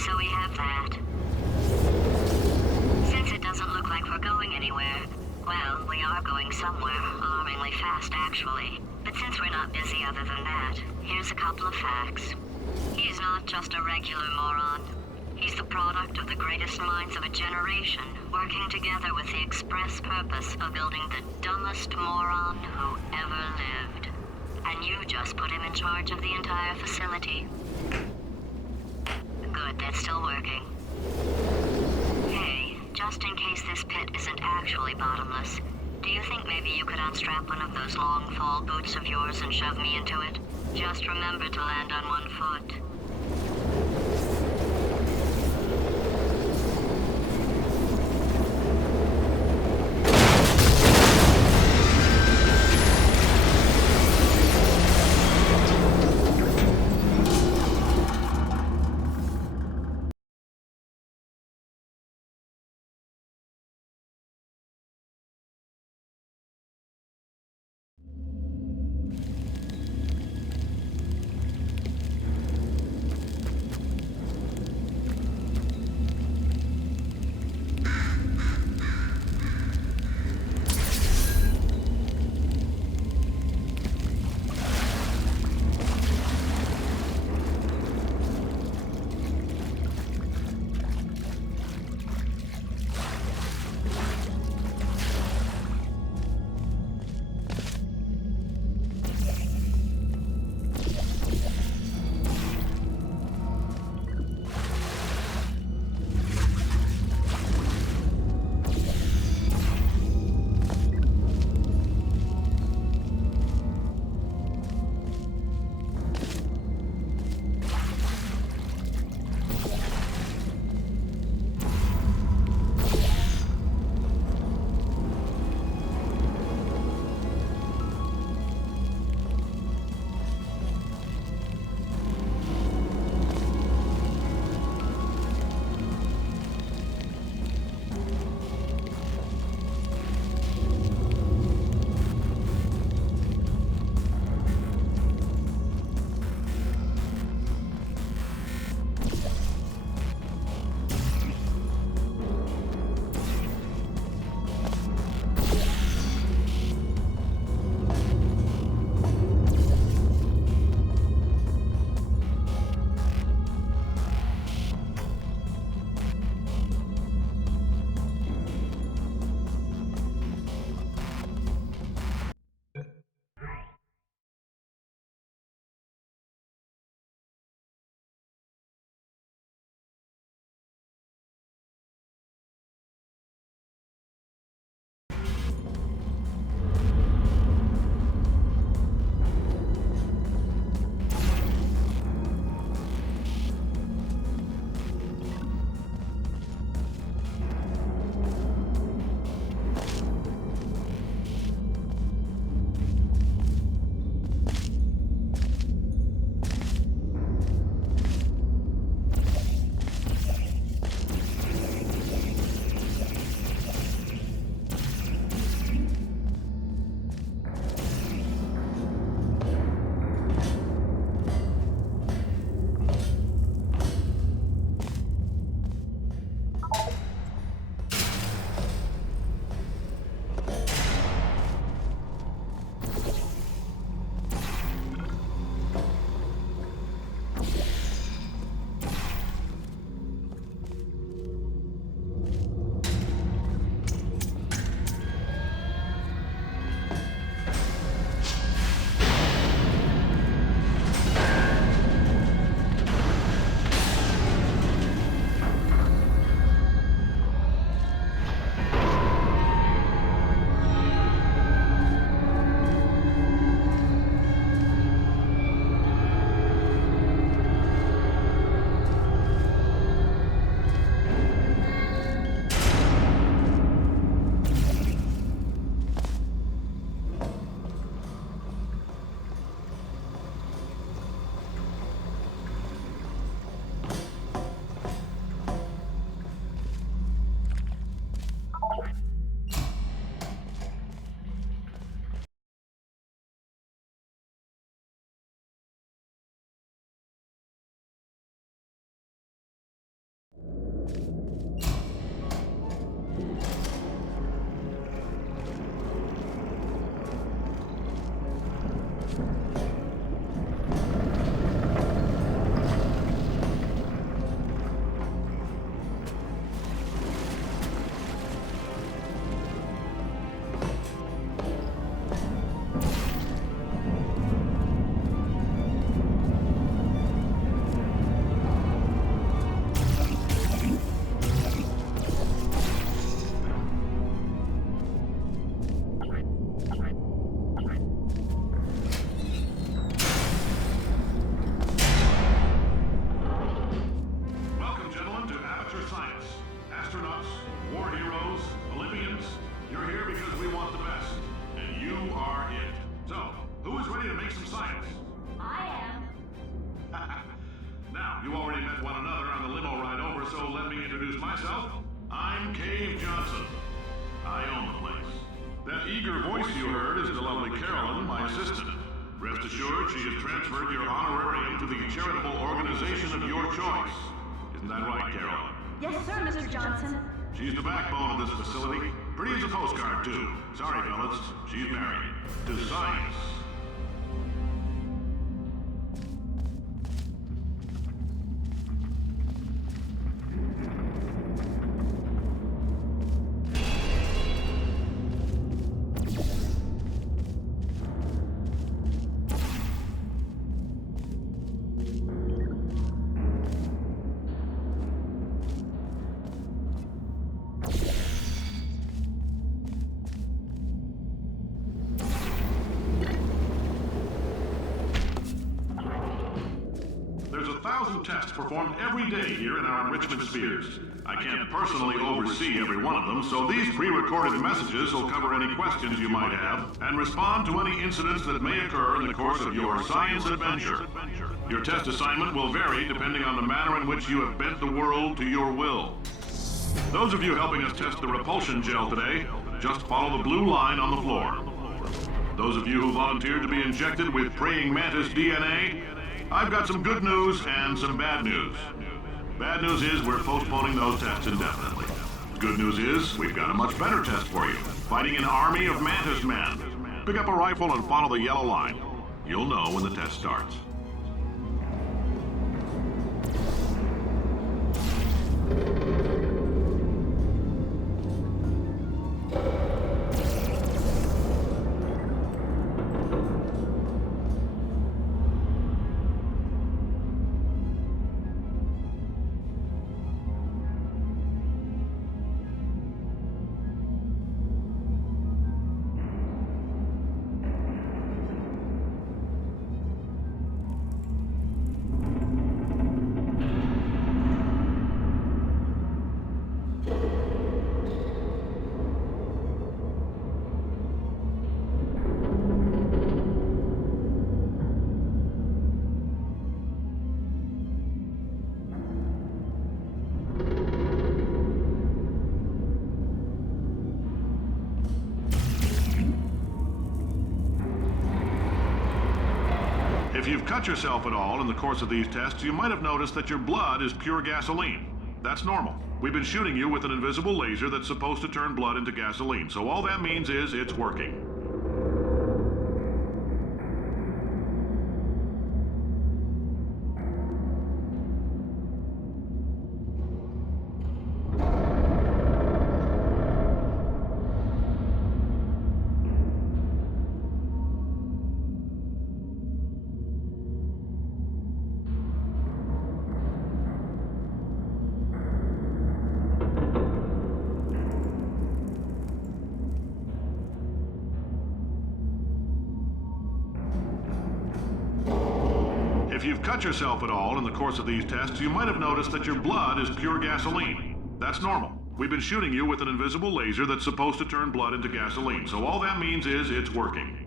So we have that. Since it doesn't look like we're going anywhere, well, we are going somewhere, alarmingly fast actually. But since we're not busy other than that, here's a couple of facts. He's not just a regular moron. He's the product of the greatest minds of a generation, working together with the express purpose of building the dumbest moron who ever lived. And you just put him in charge of the entire facility. Good, that's still working. Hey, just in case this pit isn't actually bottomless, do you think maybe you could unstrap one of those long fall boots of yours and shove me into it? Just remember to land on one foot. Now, you already met one another on the limo ride over, so let me introduce myself. I'm Cave Johnson. I own the place. That eager voice you heard is the lovely Carolyn, my assistant. Rest assured, she has transferred your honorarium to the charitable organization of your choice. Isn't that right, Carolyn? Yes, sir, Mr. Johnson. She's the backbone of this facility. Pretty as a postcard, too. Sorry, fellas. She's married. To science. There's 1,000 tests performed every day here in our enrichment spheres. I can't personally oversee every one of them, so these pre-recorded messages will cover any questions you might have and respond to any incidents that may occur in the course of your science adventure. Your test assignment will vary depending on the manner in which you have bent the world to your will. Those of you helping us test the repulsion gel today, just follow the blue line on the floor. Those of you who volunteered to be injected with praying mantis DNA, I've got some good news and some bad news. Bad news is we're postponing those tests indefinitely. Good news is we've got a much better test for you. Fighting an army of mantis men. Pick up a rifle and follow the yellow line. You'll know when the test starts. If you've cut yourself at all in the course of these tests, you might have noticed that your blood is pure gasoline. That's normal. We've been shooting you with an invisible laser that's supposed to turn blood into gasoline, so all that means is it's working. If you've cut yourself at all in the course of these tests, you might have noticed that your blood is pure gasoline. That's normal. We've been shooting you with an invisible laser that's supposed to turn blood into gasoline, so all that means is it's working.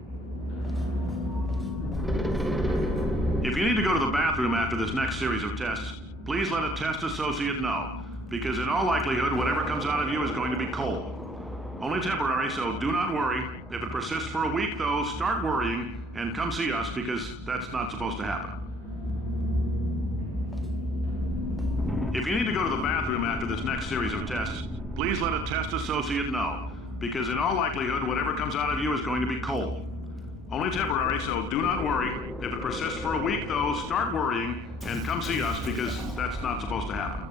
If you need to go to the bathroom after this next series of tests, please let a test associate know, because in all likelihood, whatever comes out of you is going to be coal. Only temporary, so do not worry. If it persists for a week, though, start worrying and come see us, because that's not supposed to happen. If you need to go to the bathroom after this next series of tests, please let a test associate know, because in all likelihood, whatever comes out of you is going to be coal. Only temporary, so do not worry. If it persists for a week, though, start worrying and come see us, because that's not supposed to happen.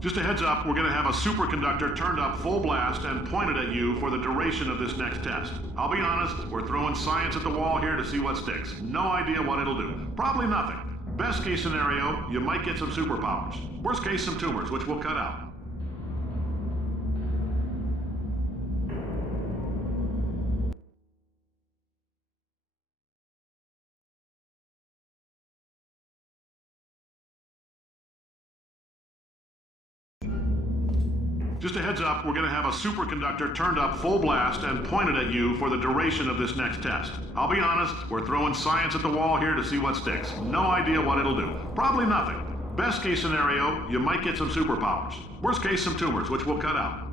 Just a heads up, we're going to have a superconductor turned up full blast and pointed at you for the duration of this next test. I'll be honest, we're throwing science at the wall here to see what sticks. No idea what it'll do. Probably nothing. Best case scenario, you might get some superpowers. Worst case, some tumors, which we'll cut out. Just a heads up, we're going to have a superconductor turned up full blast and pointed at you for the duration of this next test. I'll be honest, we're throwing science at the wall here to see what sticks. No idea what it'll do. Probably nothing. Best case scenario, you might get some superpowers. Worst case, some tumors, which we'll cut out.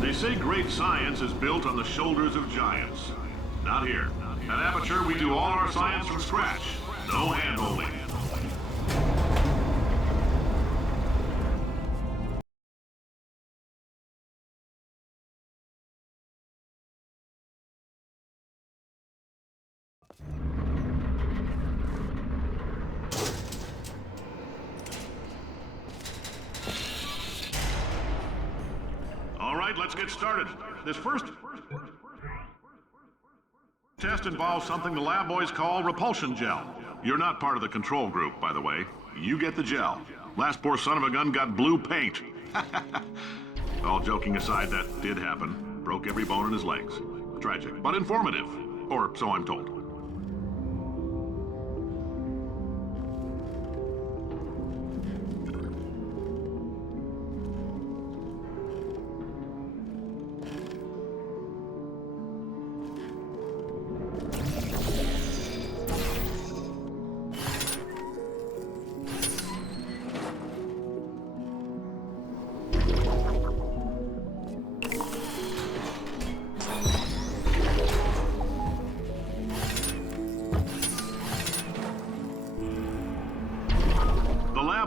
They say great science is built on the shoulders of giants. Not here. At Aperture, we do all our science from scratch. No hand-holding. All right, let's get started. This first test involves something the lab boys call repulsion gel. You're not part of the control group, by the way. You get the gel. Last poor son of a gun got blue paint. All joking aside, that did happen. Broke every bone in his legs. Tragic, but informative. Or so I'm told.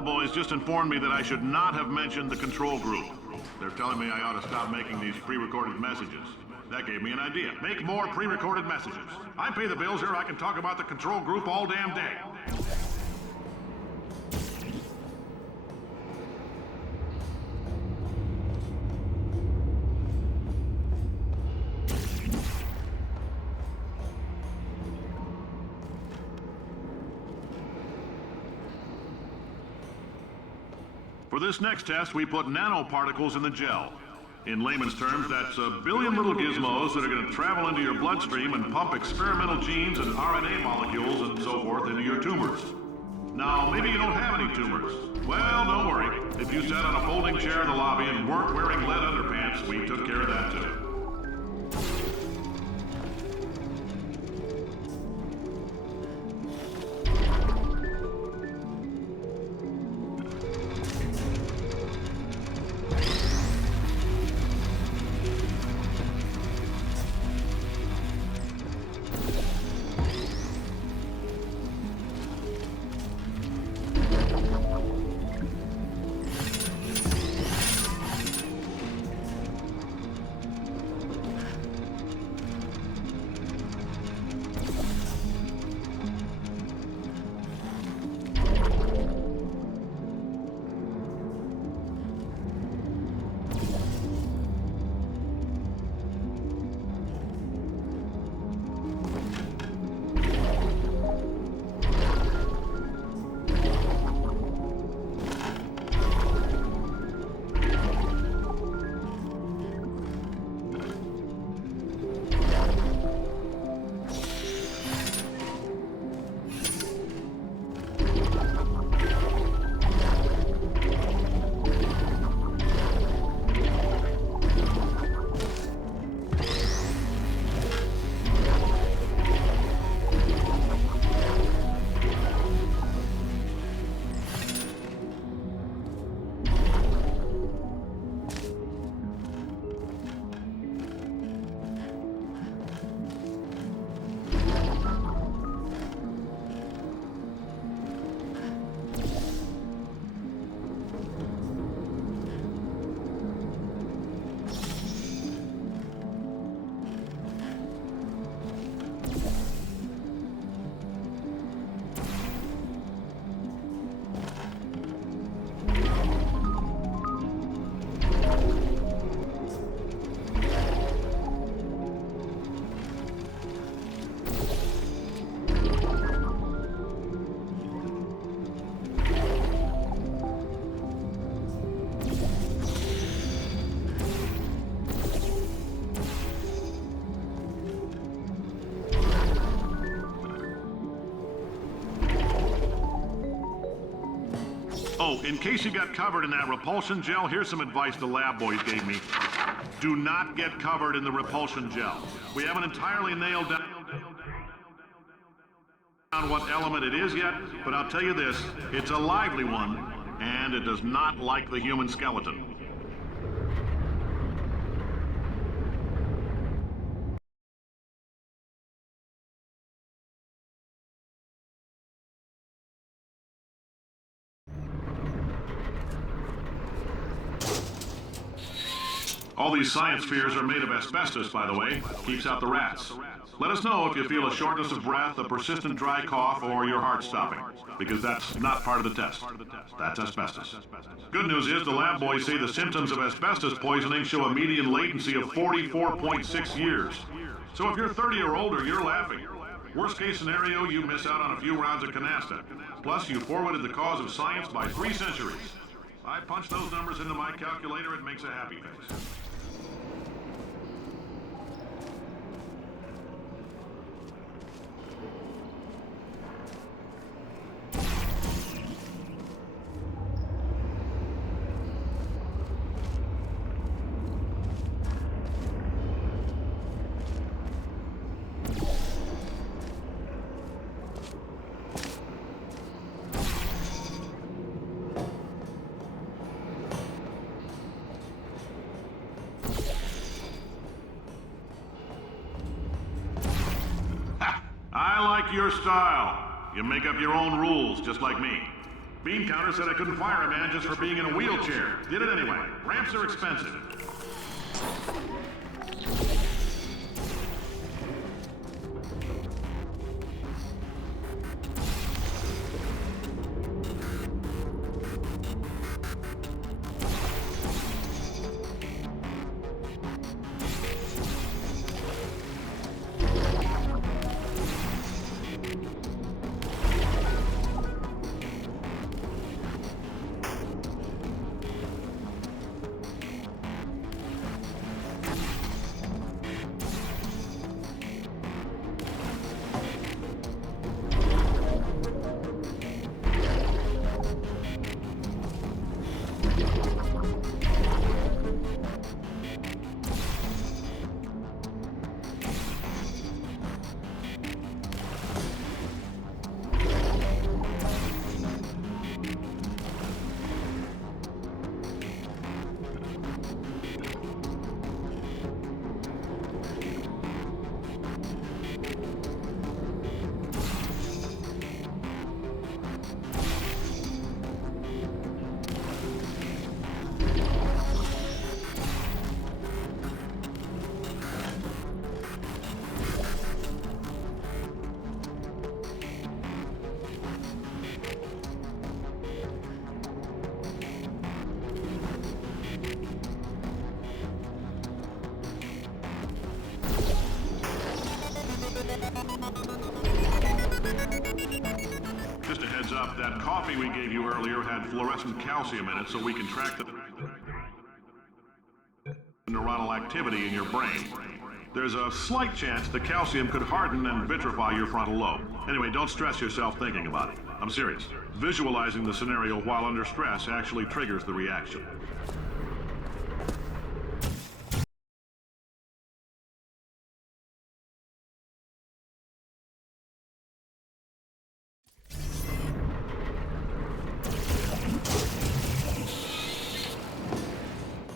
Boys just informed me that I should not have mentioned the control group. They're telling me I ought to stop making these pre-recorded messages. That gave me an idea. Make more pre-recorded messages. I pay the bills here, I can talk about the control group all damn day. For this next test, we put nanoparticles in the gel. In layman's terms, that's a billion little gizmos that are going to travel into your bloodstream and pump experimental genes and RNA molecules and so forth into your tumors. Now, maybe you don't have any tumors. Well, don't worry. If you sat on a folding chair in the lobby and weren't wearing lead underpants, we took care of that too. Oh, in case you got covered in that repulsion gel, here's some advice the lab boys gave me. Do not get covered in the repulsion gel. We haven't entirely nailed down what element it is yet, but I'll tell you this, it's a lively one, and it does not like the human skeleton. All these science spheres are made of asbestos, by the way. Keeps out the rats. Let us know if you feel a shortness of breath, a persistent dry cough, or your heart stopping, because that's not part of the test. That's asbestos. Good news is the lab boys say the symptoms of asbestos poisoning show a median latency of 44.6 years. So if you're 30 or older, you're laughing. Worst case scenario, you miss out on a few rounds of canasta. Plus, you forwarded the cause of science by 3 centuries. I punch those numbers into my calculator, it makes a happy face. I like your style. You make up your own rules, just like me. Bean Counter said I couldn't fire a man just for being in a wheelchair. Did it anyway. Ramps are expensive. Just a heads up, that coffee we gave you earlier had fluorescent calcium in it so we can track the neuronal activity in your brain. There's a slight chance the calcium could harden and vitrify your frontal lobe. Anyway, don't stress yourself thinking about it. I'm serious. Visualizing the scenario while under stress actually triggers the reaction.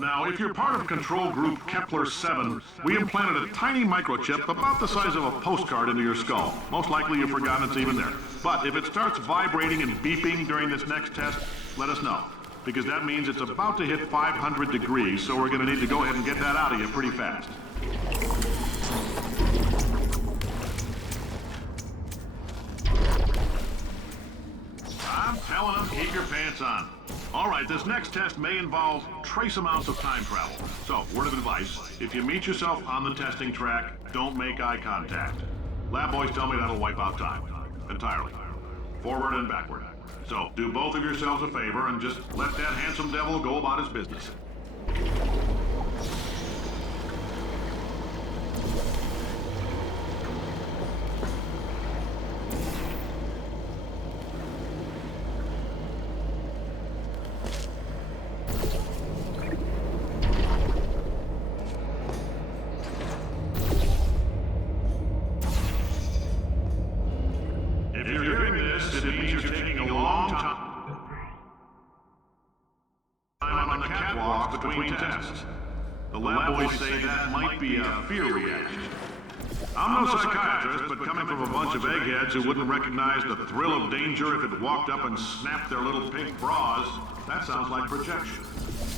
Now, if you're part of Control Group Kepler-7, we implanted a tiny microchip about the size of a postcard into your skull. Most likely you've forgotten it's even there. But if it starts vibrating and beeping during this next test, let us know. Because that means it's about to hit 500 degrees, so we're going to need to go ahead and get that out of you pretty fast. I'm telling them, keep your pants on. All right, this next test may involve trace amounts of time travel. So, word of advice, if you meet yourself on the testing track, don't make eye contact. Lab boys tell me that'll wipe out time. Entirely. Forward and backward. So, do both of yourselves a favor and just let that handsome devil go about his business. It means you're taking a long time on the catwalk between tests. The lab boys say that might be a fear reaction. I'm no psychiatrist, but coming from a bunch of eggheads who wouldn't recognize the thrill of danger if it walked up and snapped their little pink bras, that sounds like projection.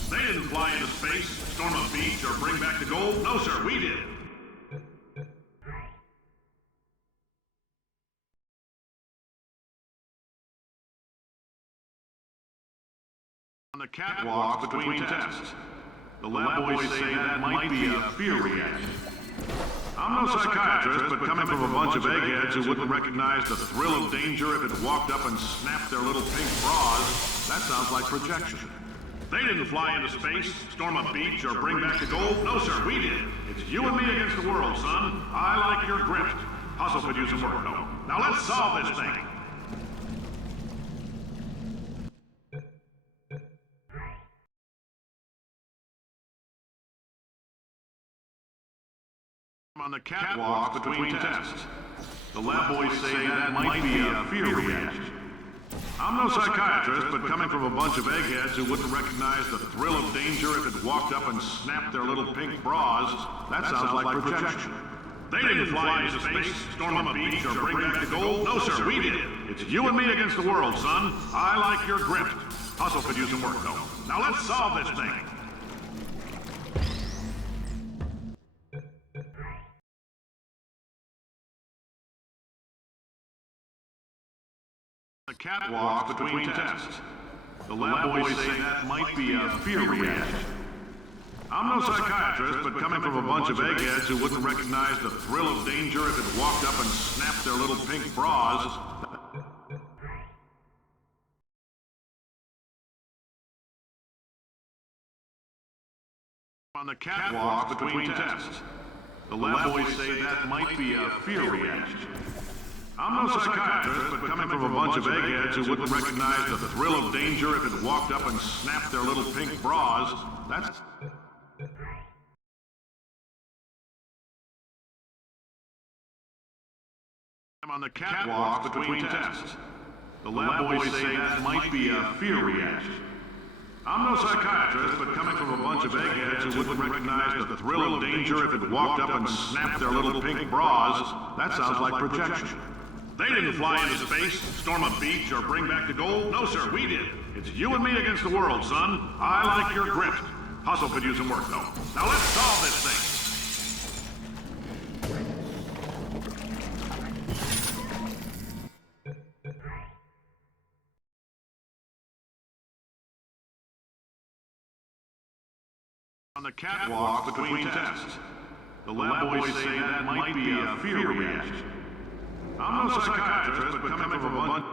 They didn't fly into space, storm a beach, or bring back the gold. No, sir, we did. On the catwalk between tests. The lab boys say that might be a fear reaction. I'm no psychiatrist, but coming from a bunch of eggheads who wouldn't recognize the thrill of danger if it walked up and snapped their little pink bras, that sounds like projection. They didn't fly into space, storm a beach, or bring back the gold. No, sir, we did. It's you and me against the world, son. I like your grit. Hustle could use some work, no. Now let's solve this thing. On the catwalk between tests. The lab boys say that might be a fear reaction. I'm no psychiatrist, but coming from a bunch of eggheads who wouldn't recognize the thrill of danger if it walked up and snapped their little pink bras, that sounds like projection. They didn't fly into space, storm a beach, or bring back the gold. No, sir, we did. It's you and me against the world, son. I like your grit. Hustle could use some work, though. Now let's solve this thing. The catwalk between tests. The lab boys say that might be a fear reaction. I'm no psychiatrist, but coming from a bunch of eggheads who wouldn't recognize the thrill of danger if it walked up and snapped their little pink bras. On the catwalk between tests. The lab boys say that might be a fear reaction. I'm no psychiatrist, but coming from a bunch of eggheads who wouldn't recognize the thrill of danger if it walked up and snapped their little pink bras, that's... I'm on the catwalk between tests. The lab boys say that might be a fear reaction. I'm no psychiatrist, but coming from a bunch of eggheads who wouldn't recognize the thrill of danger if it walked up and snapped their little pink bras, that sounds like projection. They didn't fly into space, storm a beach, or bring back the gold. No, sir, we did. It's you and me against the world, son. I like your grit. Hustle could use some work, though. Now let's solve this thing. On the catwalk between tests. The lab boys say that might be a fear reaction. I'm no psychiatrist, but coming from a bunch...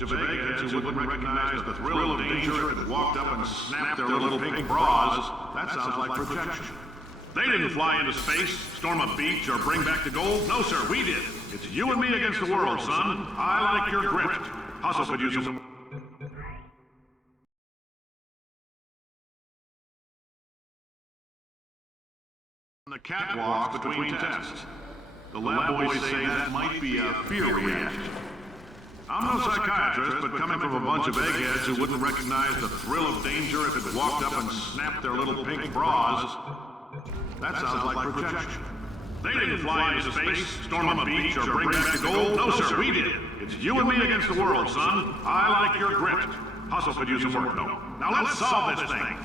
of eggheads who wouldn't recognize the thrill of danger if it walked up and snapped their little pink bras, that sounds like projection. They didn't fly into space, storm a beach, or bring back the gold. No, sir, we did. It's you and me against the world, son. I like your grit. Hustle could use some... On the catwalk between tests. The lab boys say that might be a fear reaction. I'm no psychiatrist, but coming from a bunch of eggheads who wouldn't recognize the thrill of danger if it walked up and snapped their little pink bras, that sounds like projection. They didn't fly into space, storm a beach, or bring back the gold. No, sir, we did. It's you and me against the world, son. I like your grit. Hustle could use some work, though. Now let's solve this thing.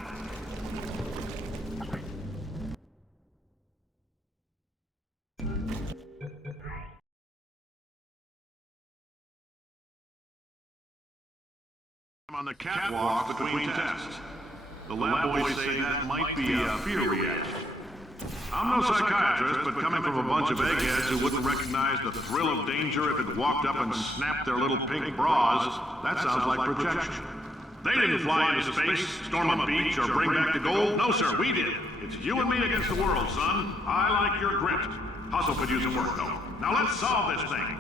On the catwalk between tests. The lab boys say that might be a fear reaction. I'm no psychiatrist, but coming from a bunch of eggheads who wouldn't recognize the thrill of danger if it walked up and snapped their little pink bras, that sounds like projection. They didn't fly into space, storm a beach, or bring back the gold. No, sir, we did. It's you and me against the world, son. I like your grit. Hustle could use some work, though. Now let's solve this thing.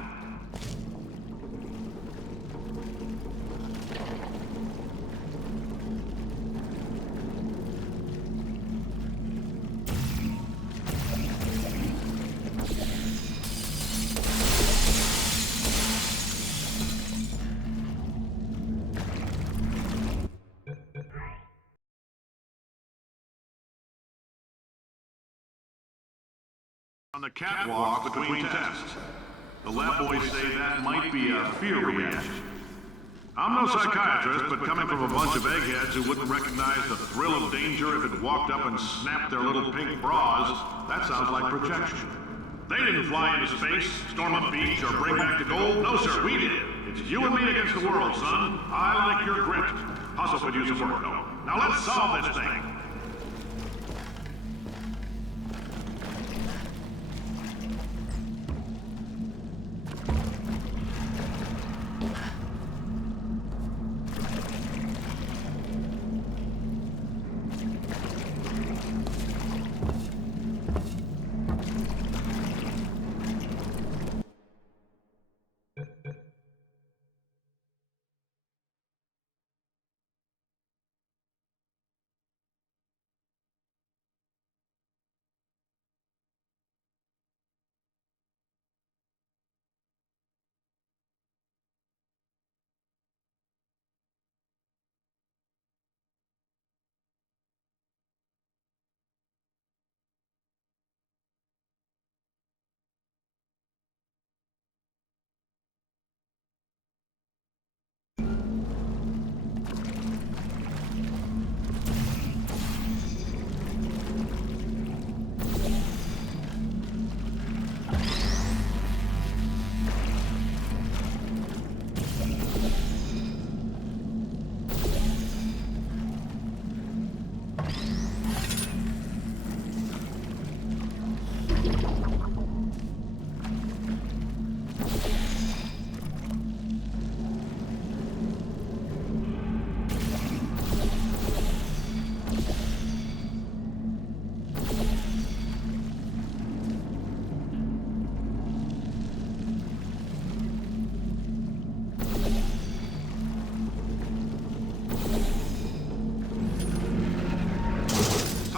On the catwalk between tests. The lab boys say that might be a fear reaction. I'm no psychiatrist, but coming from a bunch of eggheads who wouldn't recognize the thrill of danger if it walked up and snapped their little pink bras, that sounds like projection. They didn't fly into space, storm a beach, or bring back the gold. No, sir, we did. It's you and me against the world, son. I like your grit. Hustle could use some work, though. Now let's solve this thing.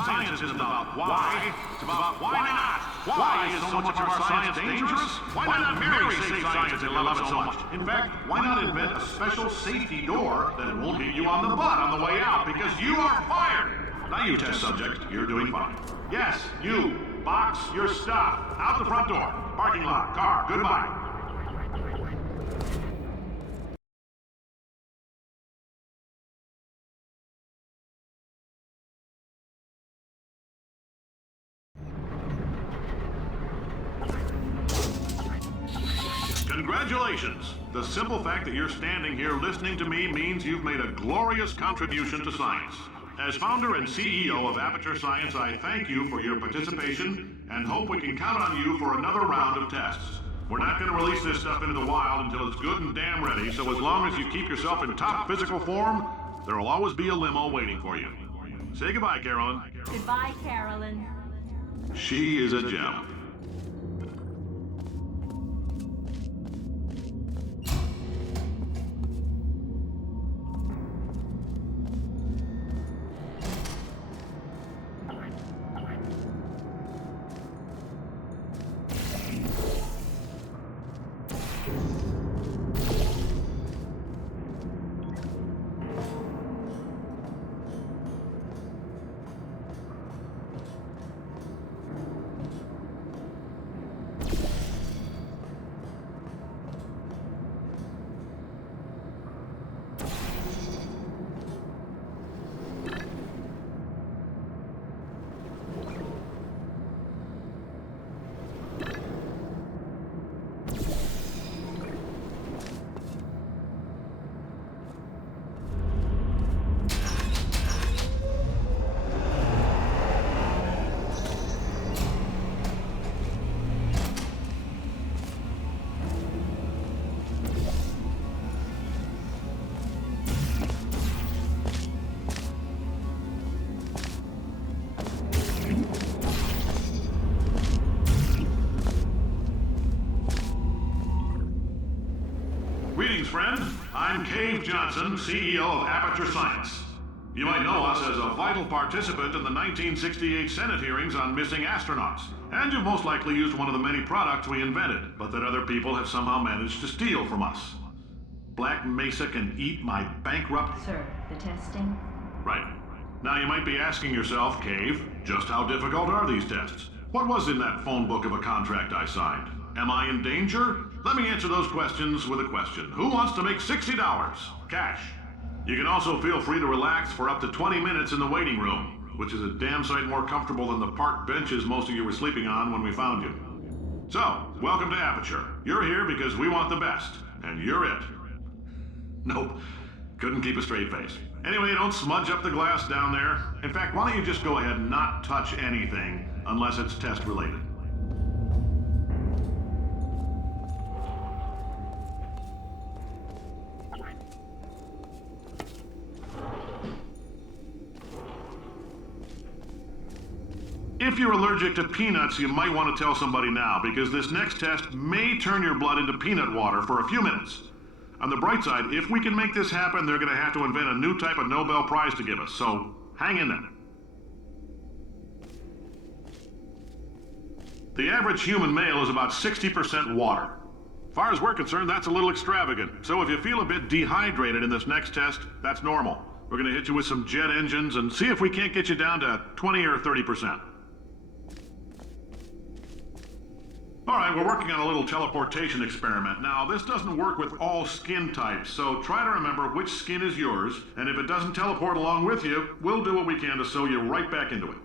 Science isn't about why, it's about why not. Why is so much of our science dangerous? Why not Mary save science and love it so much? In fact, why not invent a special safety door that won't hit you on the butt on the way out, because you are fired. Now you, test subject, you're doing fine. Yes, you, box your stuff. Out the front door. Parking lot, car, goodbye. Congratulations! The simple fact that you're standing here listening to me means you've made a glorious contribution to science. As founder and CEO of Aperture Science, I thank you for your participation and hope we can count on you for another round of tests. We're not going to release this stuff into the wild until it's good and damn ready, so as long as you keep yourself in top physical form, there will always be a limo waiting for you. Say goodbye, Carolyn. Goodbye, Carolyn. She is a gem. Greetings, friend. I'm Cave Johnson, CEO of Aperture Science. You might know us as a vital participant in the 1968 Senate hearings on missing astronauts. And you've most likely used one of the many products we invented, but that other people have somehow managed to steal from us. Black Mesa can eat my bankrupt... Sir, the testing? Right. Now you might be asking yourself, Cave, just how difficult are these tests? What was in that phone book of a contract I signed? Am I in danger? Let me answer those questions with a question. Who wants to make $60? Cash. You can also feel free to relax for up to 20 minutes in the waiting room, which is a damn sight more comfortable than the park benches most of you were sleeping on when we found you. So, welcome to Aperture. You're here because we want the best, and you're it. Nope, couldn't keep a straight face. Anyway, don't smudge up the glass down there. In fact, why don't you just go ahead and not touch anything unless it's test related. If you're allergic to peanuts, you might want to tell somebody now, because this next test may turn your blood into peanut water for a few minutes. On the bright side, if we can make this happen, they're going to have to invent a new type of Nobel Prize to give us, so hang in there. The average human male is about 60% water. As far as we're concerned, that's a little extravagant. So if you feel a bit dehydrated in this next test, that's normal. We're going to hit you with some jet engines and see if we can't get you down to 20 or 30%. All right, we're working on a little teleportation experiment. Now, this doesn't work with all skin types, so try to remember which skin is yours, and if it doesn't teleport along with you, we'll do what we can to sew you right back into it.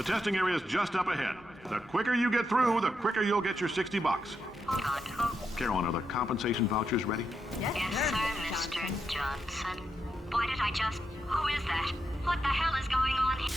The testing area is just up ahead. The quicker you get through, the quicker you'll get your $60. Hold on. Carolyn, are the compensation vouchers ready? Yes, sir, Mr. Johnson. Why did I just... Who is that? What the hell is going on here?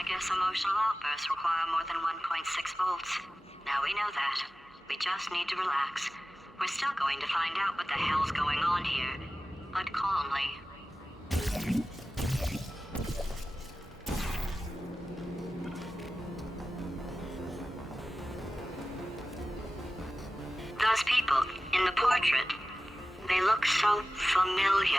I guess emotional outbursts require more than 1.6 volts. Now we know that. We just need to relax. We're still going to find out what the hell's going on here, but calmly. Those people in the portrait, they look so familiar.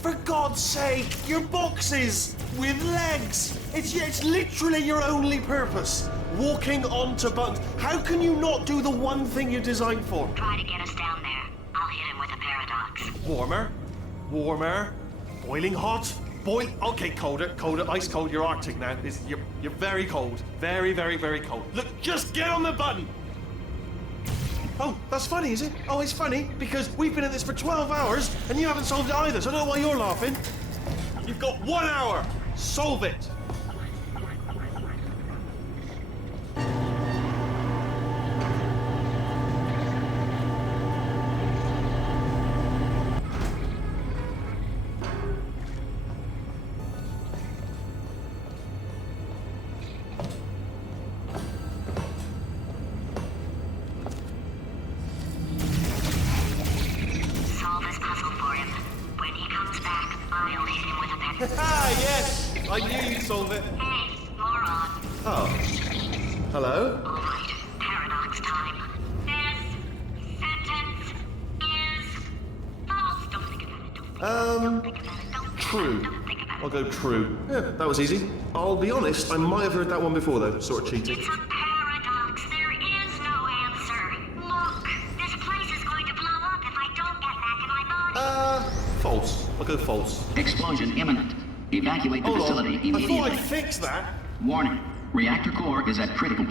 For God's sake, your boxes with legs. It's literally your only purpose. Walking onto buttons. How can you not do the one thing you're designed for? Try to get us down there. I'll hit him with a paradox. Warmer, warmer, boiling hot, okay, colder, ice cold. You're Arctic now. You're very cold, very, very, very cold. Look, just get on the button. Oh, that's funny, is it? Oh, it's funny because we've been at this for 12 hours and you haven't solved it either, so I don't know why you're laughing. You've got 1 hour. Solve it. Yes! I knew you'd solve it. Hey, moron. Oh. Hello? All right, paradox time. This sentence is false. Don't think about it. Don't think about it. Don't True. think about it. I'll go true. Yeah, that was easy. I'll be honest, I might have heard that one before though, sort of cheating. It's a paradox. There is no answer. Look, this place is going to blow up if I don't get back in my body. False. I'll go false. Explosion imminent. Evacuate the Hold facility on. I immediately. thought I'd fix that. Warning. Reactor core is at critical.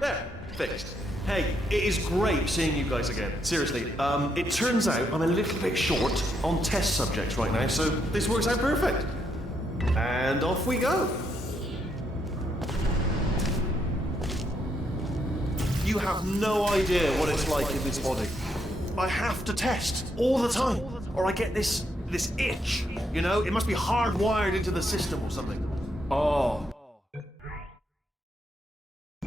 There, fixed. Hey, it is great seeing you guys again. Seriously, it turns out I'm a little bit short on test subjects right now, so this works out perfect. And off we go. You have no idea what it's like in this body. I have to test all the time, or I get this itch. You know, it must be hardwired into the system or something. Oh.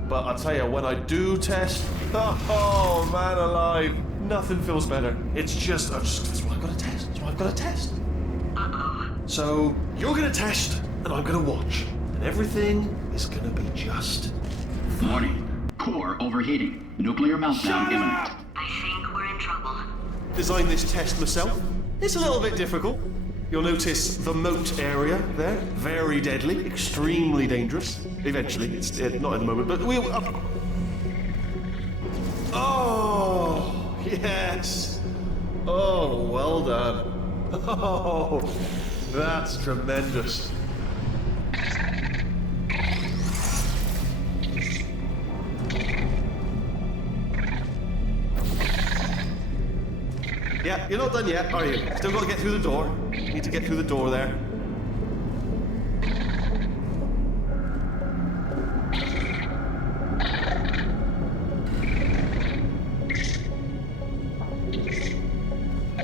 But I'll tell you, when I do test, oh man alive, nothing feels better. It's just, that's what I've got to test. That's what I've got to test. So, you're going to test, and I'm going to watch. And everything is going to be just Warning. Core overheating. Nuclear meltdown imminent. I think we're in trouble. designed this test myself. It's a little bit difficult. You'll notice the moat area there. Very deadly, extremely dangerous. Eventually, it's not at the moment, but we... Oh, yes. Oh, well done. Oh, that's tremendous. Yeah, you're not done yet, are you? Still got to get through the door. You need to get through the door there.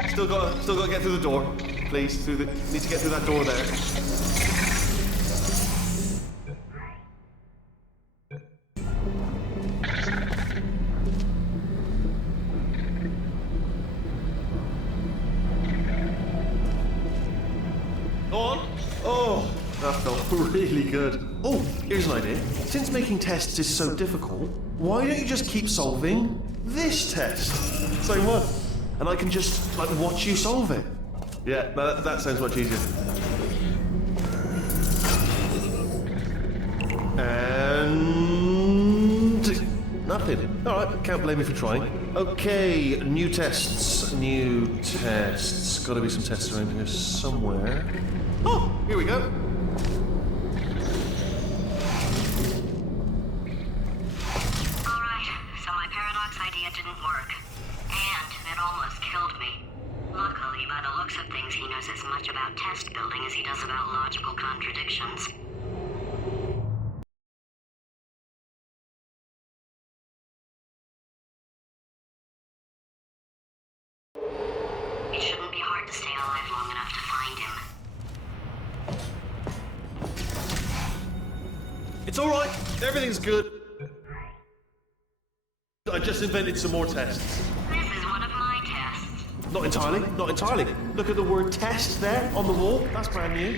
Still got to get through the door. Please, need to get through that door there. On. Oh, that felt really good. Oh, here's an idea. Since making tests is so difficult, why don't you just keep solving this test? Same one. And I can just, like, watch you solve it. Yeah, that sounds much easier. And... nothing. Alright, can't blame me for trying. Okay, new tests. New tests. Gotta be some tests around here somewhere. Oh, here we go. Alright, so my paradox idea didn't work. And it almost killed me. Luckily, by the looks of things, he knows as much about test building as he does about logical contradictions. It shouldn't be hard to stay alive long enough to find him. It's alright. Everything's good. I just invented some more tests. This is one of my tests. Not entirely, not entirely. Look at the word test there on the wall. That's brand new.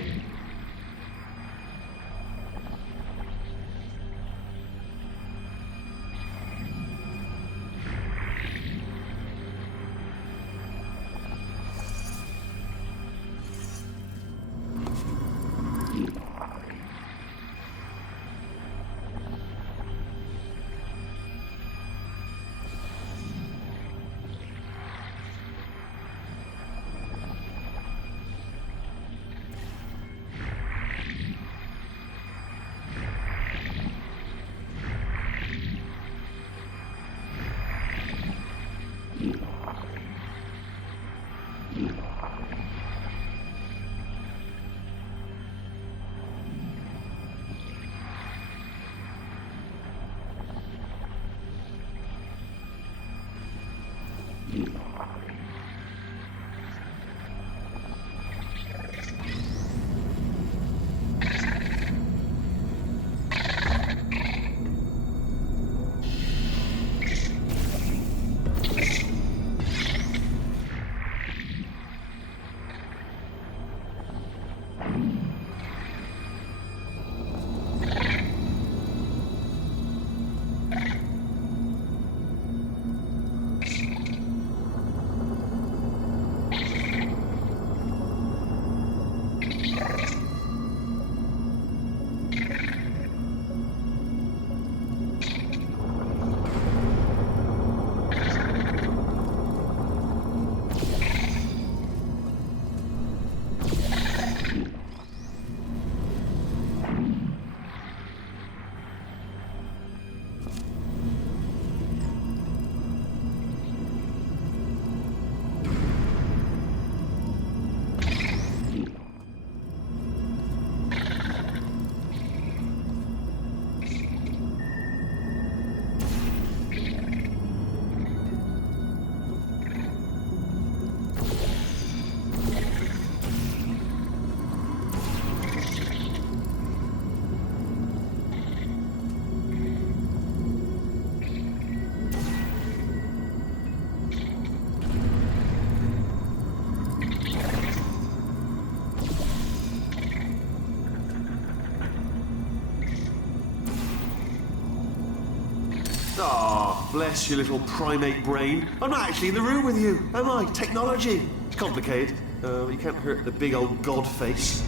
Ah, bless your little primate brain. I'm not actually in the room with you, am I? Technology. It's complicated. You can't hurt the big old god face.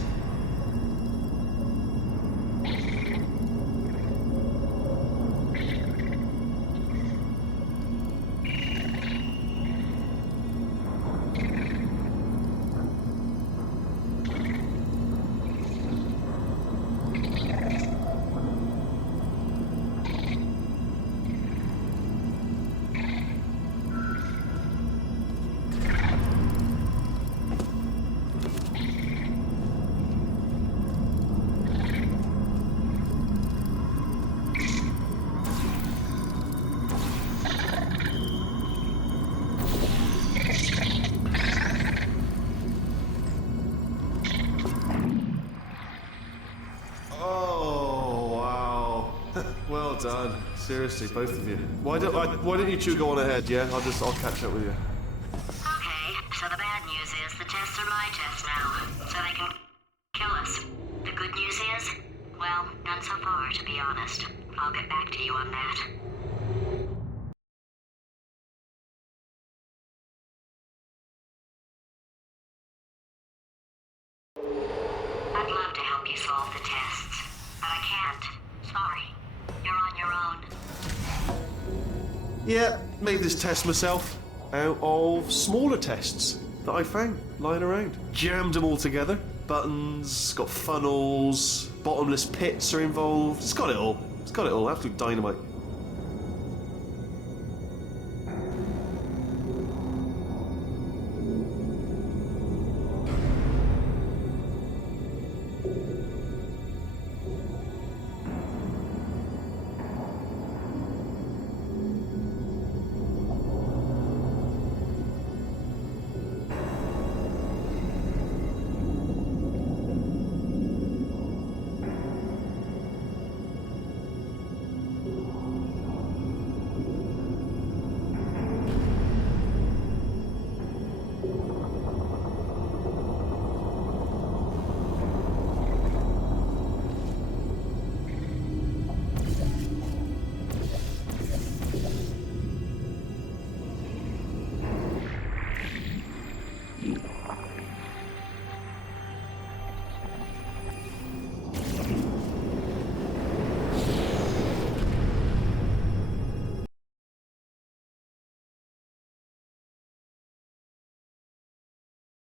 done. Seriously, both of you. Why don't you two go on ahead, yeah? I'll catch up with you. Okay, so the bad news is the tests are my tests now, so they can kill us. The good news is, well, none so far, to be honest. I'll get back to you on that. I'd love to help you solve the tests, but I can't. Sorry. You're on your own. Yeah, made this test myself out of smaller tests that I found lying around. Jammed them all together. Buttons, got funnels, bottomless pits are involved. It's got it all. It's got it all. Absolute dynamite.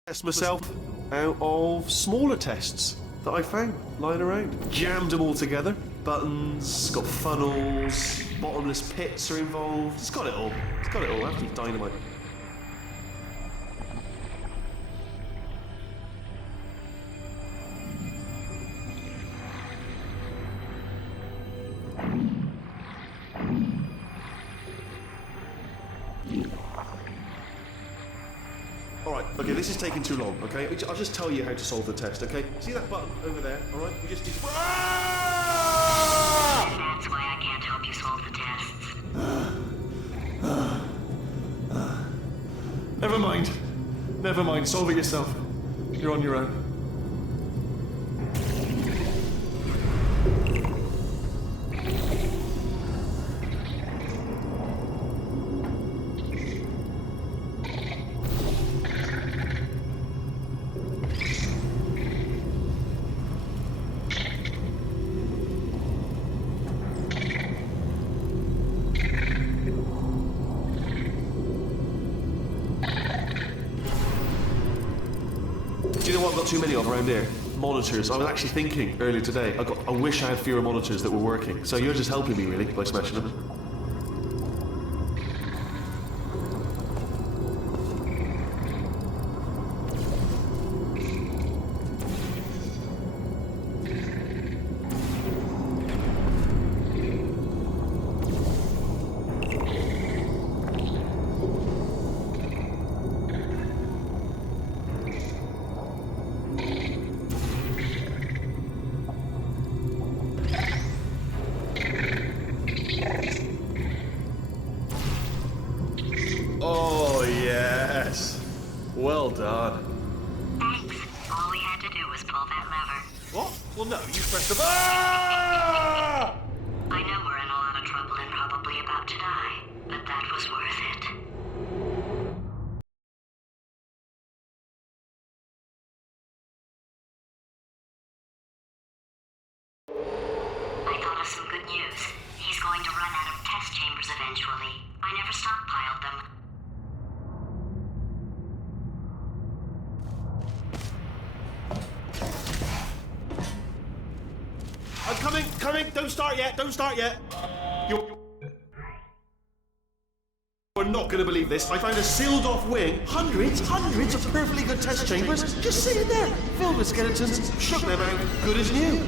Test myself out of smaller tests that I found lying around. Jammed them all together. Buttons, got funnels, bottomless pits are involved. It's got it all. It's got it all. Absolute dynamite. Alright, okay, this is taking too long, okay? I'll just tell you how to solve the test, okay? See that button over there, alright? You just... That's why I can't help you solve the tests. Never mind. Never mind, solve it yourself. You're on your own. Do you know what I've got too many of around here? Monitors. I was actually thinking earlier today, I wish I had fewer monitors that were working. So you're just helping me, really, by smashing them. Oh, yes. Well done. Thanks. All we had to do was pull that lever. What? Well, no, you pressed the... Ah! I know we're in a lot of trouble and probably about to die, but that was worth it. I thought of some good news. He's going to run out of test chambers eventually. I never stockpiled them. I'm coming, don't start yet, You're not going to believe this. I found a sealed off wing, hundreds of perfectly good test chambers, just sitting there, filled with skeletons, shook them out, good as new.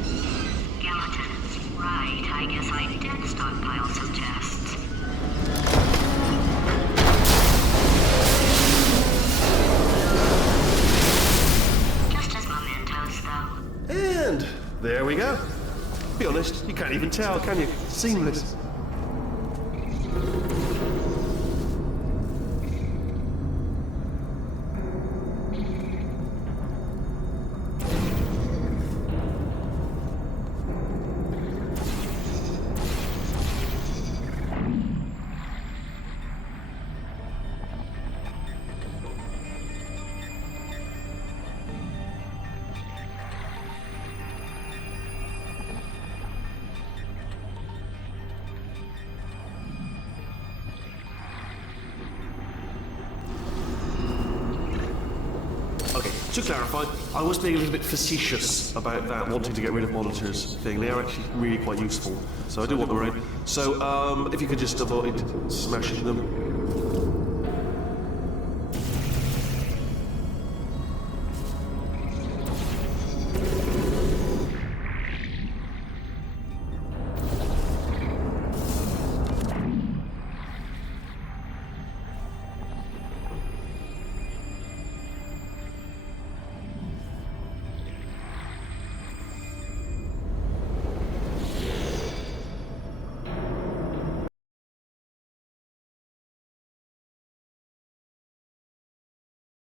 Skeletons. Right, I guess I did stockpile some tests. Just as mementos, though. And there we go. Be honest, you can't even tell, can you? Seamless. Okay, to clarify, I was being a little bit facetious about that wanting to get rid of monitors thing. They are actually really quite useful, so I do want them around. So, if you could just avoid smashing them.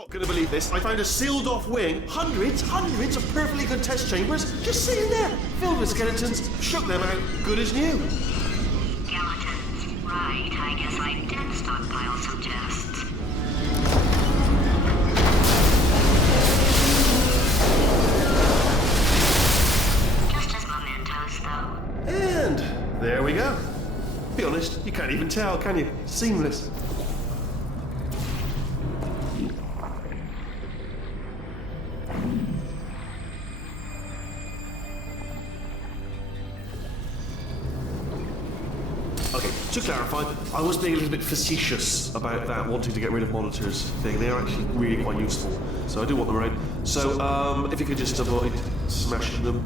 Not gonna believe this. I found a sealed off wing, hundreds of perfectly good test chambers just sitting there, filled with skeletons, shook them out, good as new. Skeletons. Right, I guess I did stockpile some tests. Just as mementos, though. And there we go. Be honest, you can't even tell, can you? Seamless. Okay, to clarify, I was being a little bit facetious about that wanting to get rid of monitors thing. They are actually really quite useful, so I do want them around. So, if you could just avoid smashing them.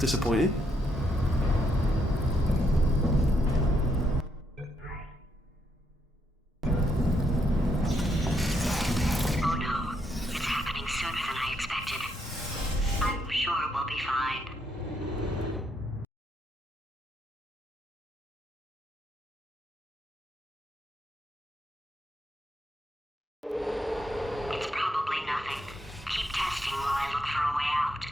disappointing. Oh no, it's happening sooner than I expected. I'm sure we'll be fine. It's probably nothing. Keep testing while I look for a way out.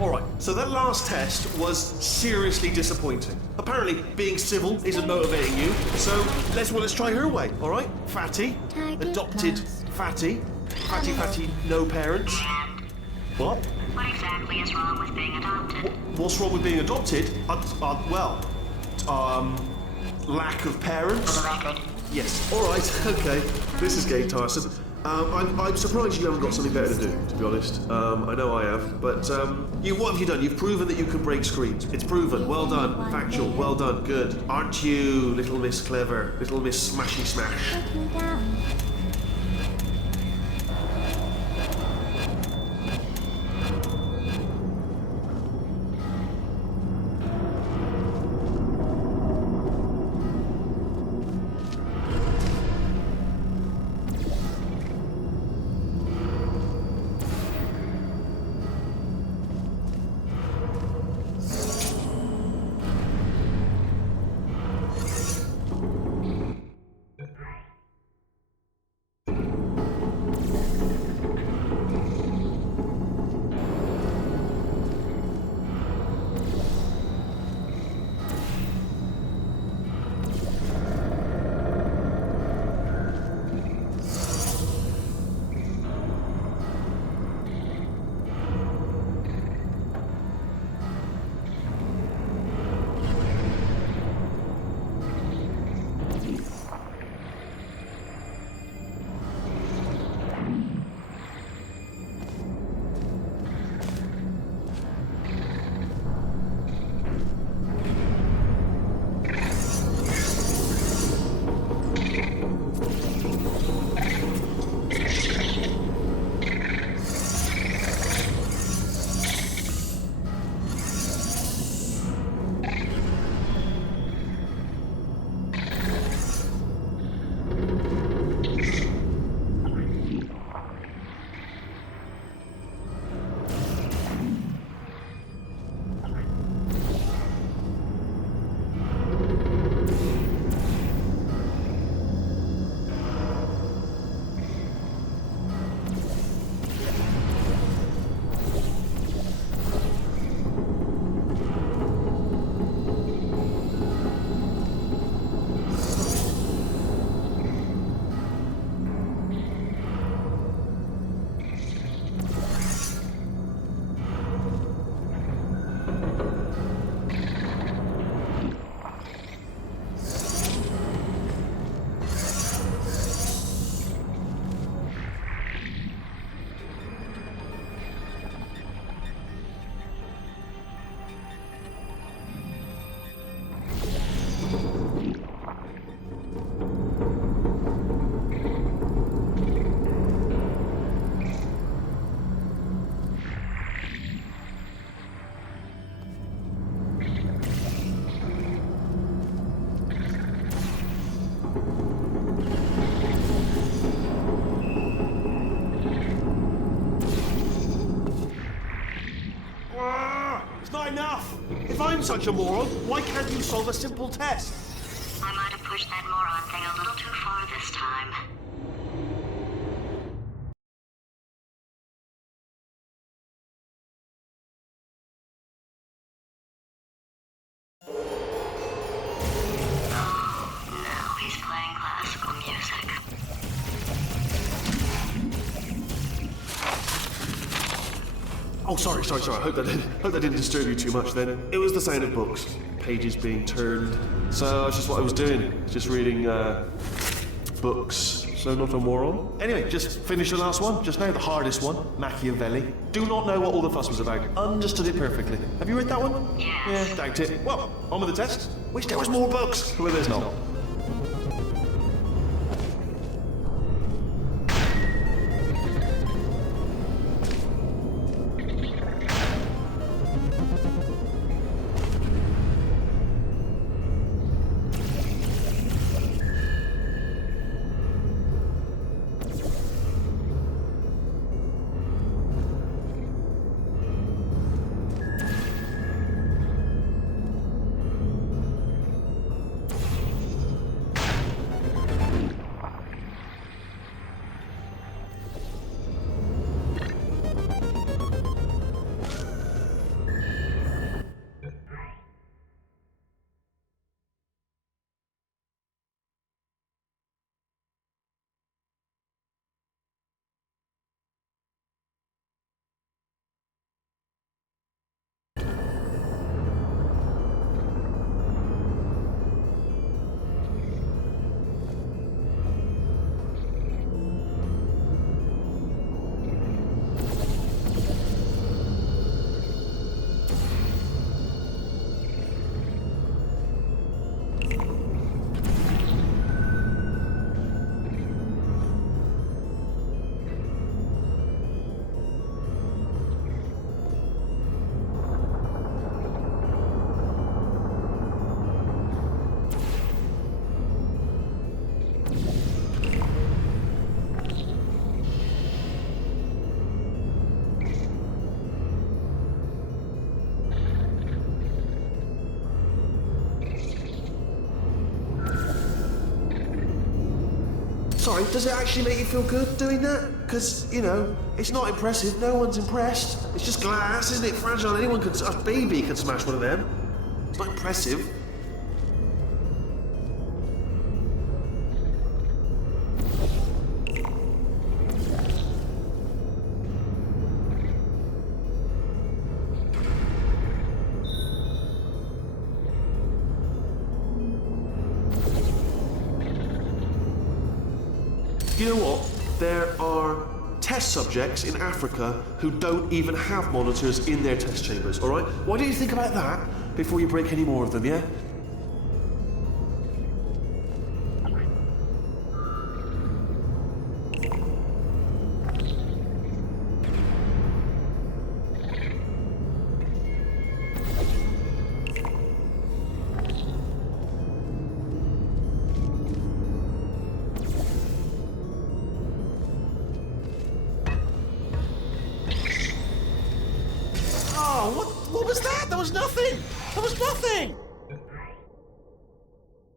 Alright, so that last test was seriously disappointing. Apparently, being civil isn't motivating you, so let's try her way, alright? Fatty, adopted Fatty. Fatty, no parents. And What? what exactly is wrong with being adopted? What's wrong with being adopted? Lack of parents? For the record, Yes. Alright, okay. This is Gabe Tarson. I'm surprised you haven't got something better to do, to be honest. I know I have, but what have you done? You've proven that you can break screens. It's proven. Well done. Factual. Well done. Good. Aren't you, little Miss Clever? Little Miss Smashy Smash? Take me down. It's not enough! If I'm such a moron, why can't you solve a simple test? I might have pushed that moron thing a little too far this time. Oh, now he's playing classical music. Oh, sorry. I hope that didn't disturb you too much then. It was the sound of books, pages being turned. So that's just what I was doing. Just reading, books. so not a moron. Anyway, just finish the last one, just now, the hardest one, Machiavelli. Do not know what all the fuss was about. Understood it perfectly. Have you read that one? Yes. Yeah, doubt it. Well, on with the test. Wish there was more books. Well, there's not. Sorry, does it actually make you feel good doing that? Because, you know, it's not impressive. No one's impressed. It's just glass, isn't it? Fragile. Anyone can... A baby can smash one of them. It's not impressive. You know what? There are test subjects in Africa who don't even have monitors in their test chambers, alright? Why don't you think about that before you break any more of them, yeah? What was that? There was nothing! There was nothing!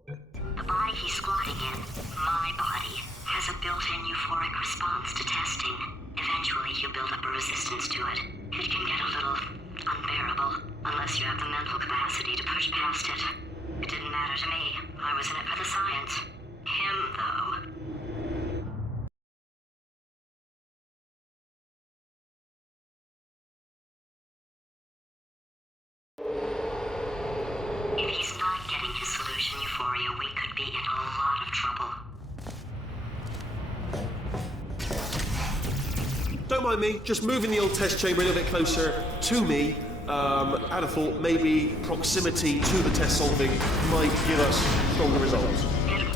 The body he's squatting in, my body, has a built-in euphoric response to testing. Eventually, you build up a resistance to it. It can get a little unbearable, unless you have the mental capacity to push past it. It didn't matter to me. I was in it for the science. Him, though. If he's not getting his solution euphoria, we could be in a lot of trouble. Don't mind me, just moving the old test chamber a little bit closer to me. I'd have thought maybe proximity to the test solving might give us stronger results.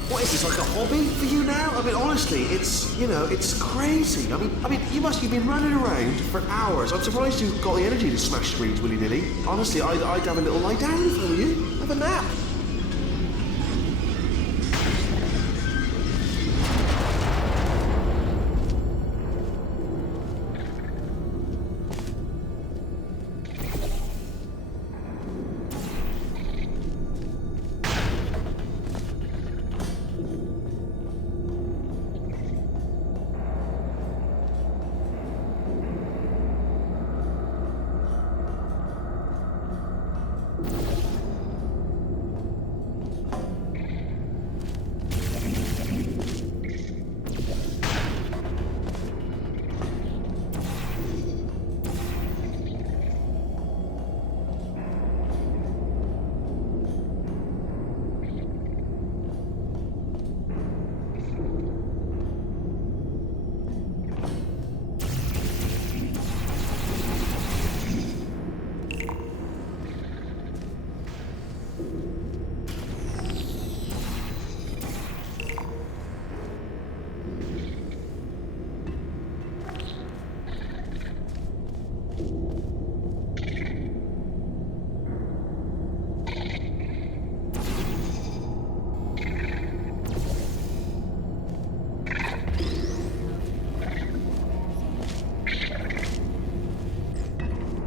What is this, like a hobby for you now? I mean, honestly, it's, you know, it's crazy. I mean, you've been running around for hours. I'm surprised you've got the energy to smash screens willy-nilly. Honestly, I'd have a little lie down if I were you. Have a nap.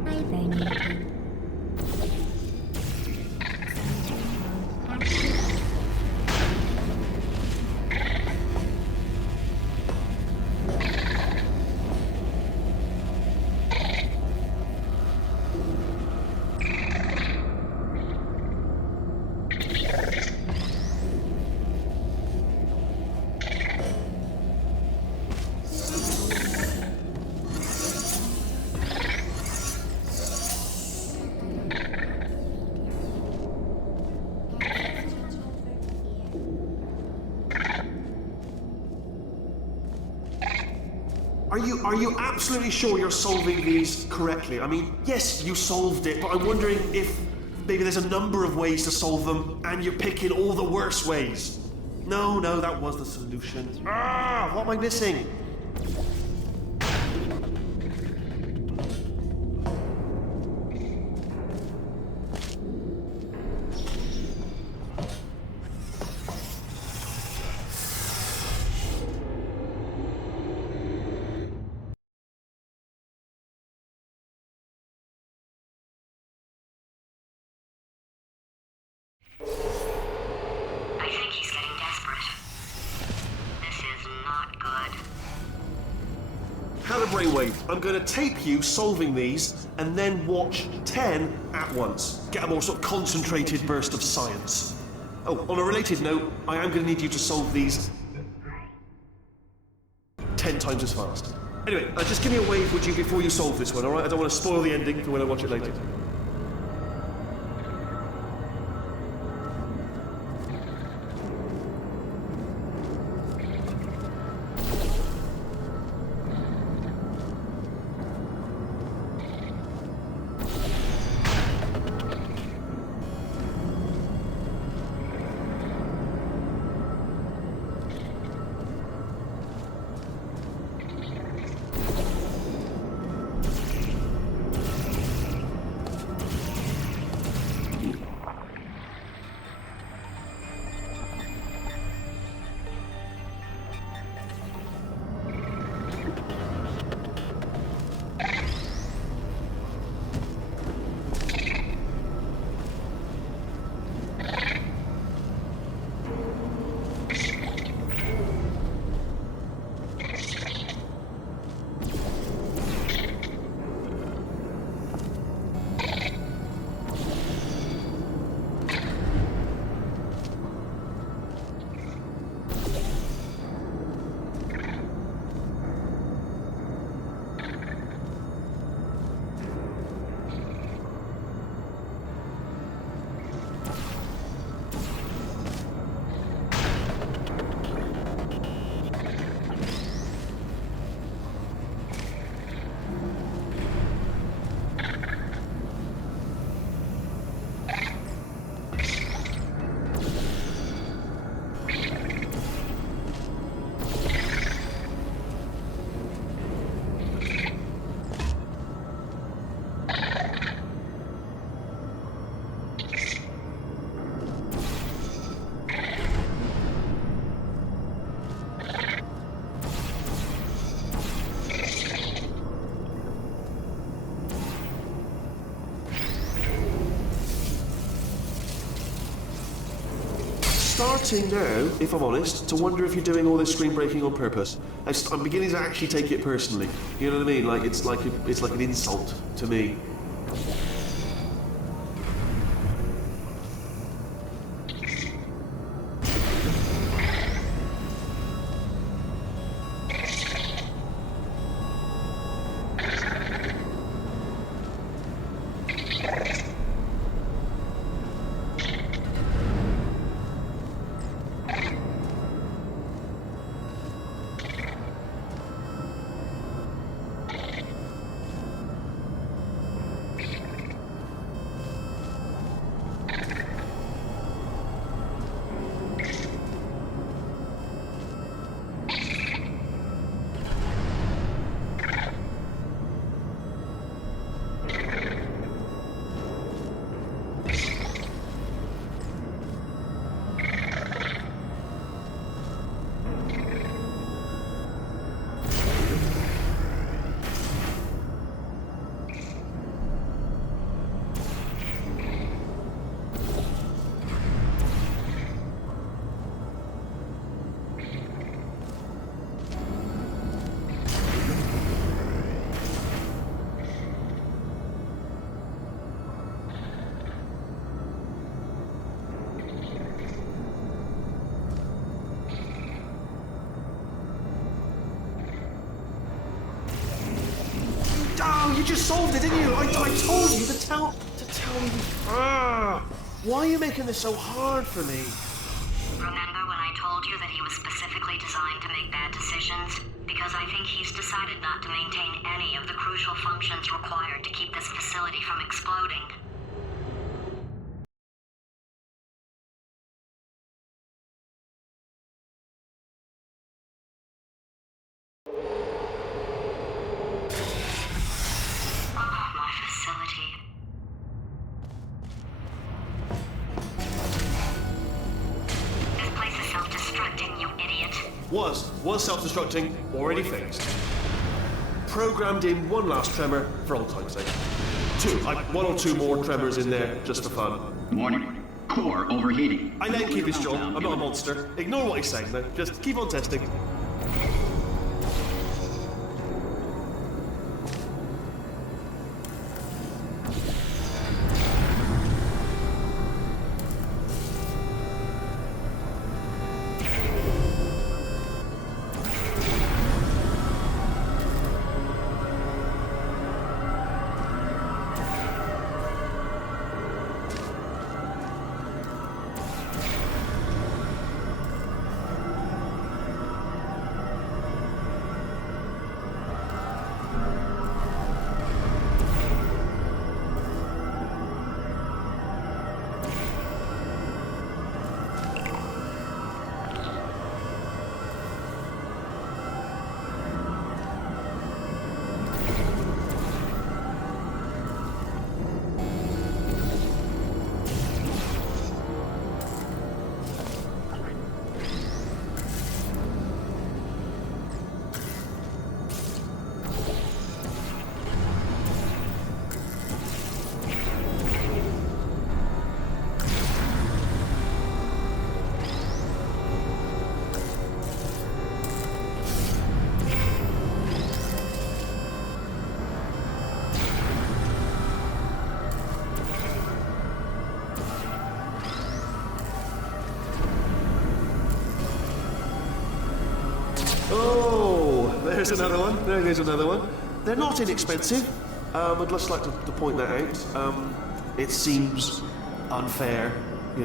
Hi there, Nikki. Are you absolutely sure you're solving these correctly? I mean, yes, you solved it, but I'm wondering if maybe there's a number of ways to solve them and you're picking all the worst ways. No, that was the solution. What am I missing? I think he's getting desperate. This is not good. Hannah Brainwave, I'm going to tape you solving these and then watch 10 at once. Get a more sort of concentrated burst of science. Oh, on a related note, I am going to need you to solve these 10 times as fast. Anyway, just give me a wave, would you, before you solve this one, alright? I don't want to spoil the ending for when I watch it later. Starting now, if I'm honest, to wonder if you're doing all this screen breaking on purpose. I'm beginning to actually take it personally. You know what I mean? Like it's like an insult to me. just solved it, didn't you? I told you to tell me. Why are you making this so hard for me? Remember when I told you that he was specifically designed to make bad decisions? Because I think he's decided not to maintain any of the crucial functions required to keep this facility from exploding. Oh, my facility. This place is self-destructing, you idiot. Was self-destructing, already fixed. Programmed in one last tremor for old time's sake. One or two more tremors in there just for fun. Warning. Core overheating. I let him keep his job. Meltdown I'm not a imminent. monster. Ignore what he's saying though. Just keep on testing. Oh, there's another one. There goes another one. They're not inexpensive. I'd just like to point that out. It seems unfair,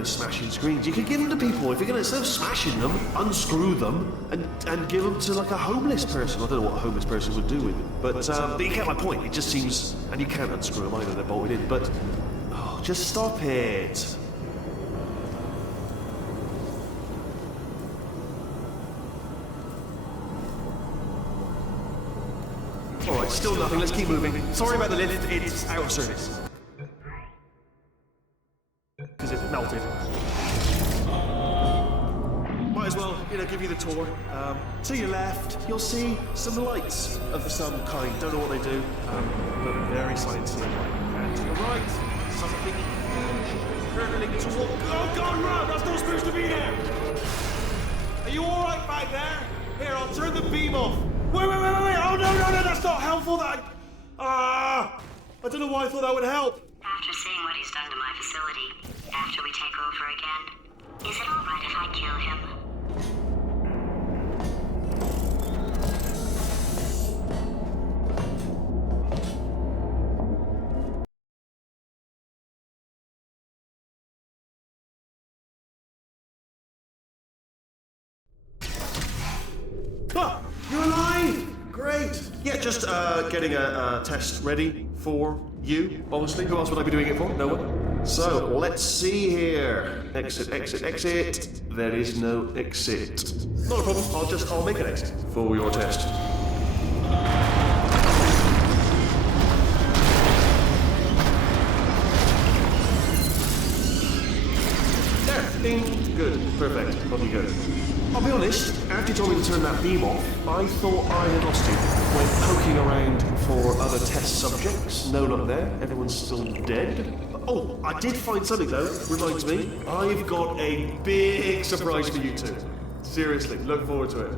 smashing screens. You could give them to people. If you're going to, instead of smashing them, unscrew them and give them to like a homeless person. I don't know what a homeless person would do with it. But you get my point. It just seems, and you can't unscrew them either. They're bolted in. But just stop it. Alright, still nothing. Let's keep moving. Sorry about the lift. It's out of service. Because it melted. Might as well, give you the tour. To your left, you'll see some lights of some kind. Don't know what they do, but very sciencey. And to the right, something hurtling toward. Oh God, run! That's not supposed to be there. Are you all right back there? Here, I'll turn the beam off. Wait! Oh no! That's not helpful. I don't know why I thought that would help. After seeing what he's done to my facility, after we take over again, is it alright if I kill him? You're alive! Great! Yeah, just getting a test ready for you, obviously. Who else would I be doing it for? No one? So, let's see here. Exit. There is no exit. Not a problem. I'll make an exit for your test. There! Ding! Good. Perfect. Probably good. I'll be honest, after you told me to turn that beam off, I thought I had lost you. Went poking around for other test subjects. No luck there. Everyone's still dead. Oh, I did find something though. Reminds me, I've got a big surprise for you two. Seriously, look forward to it.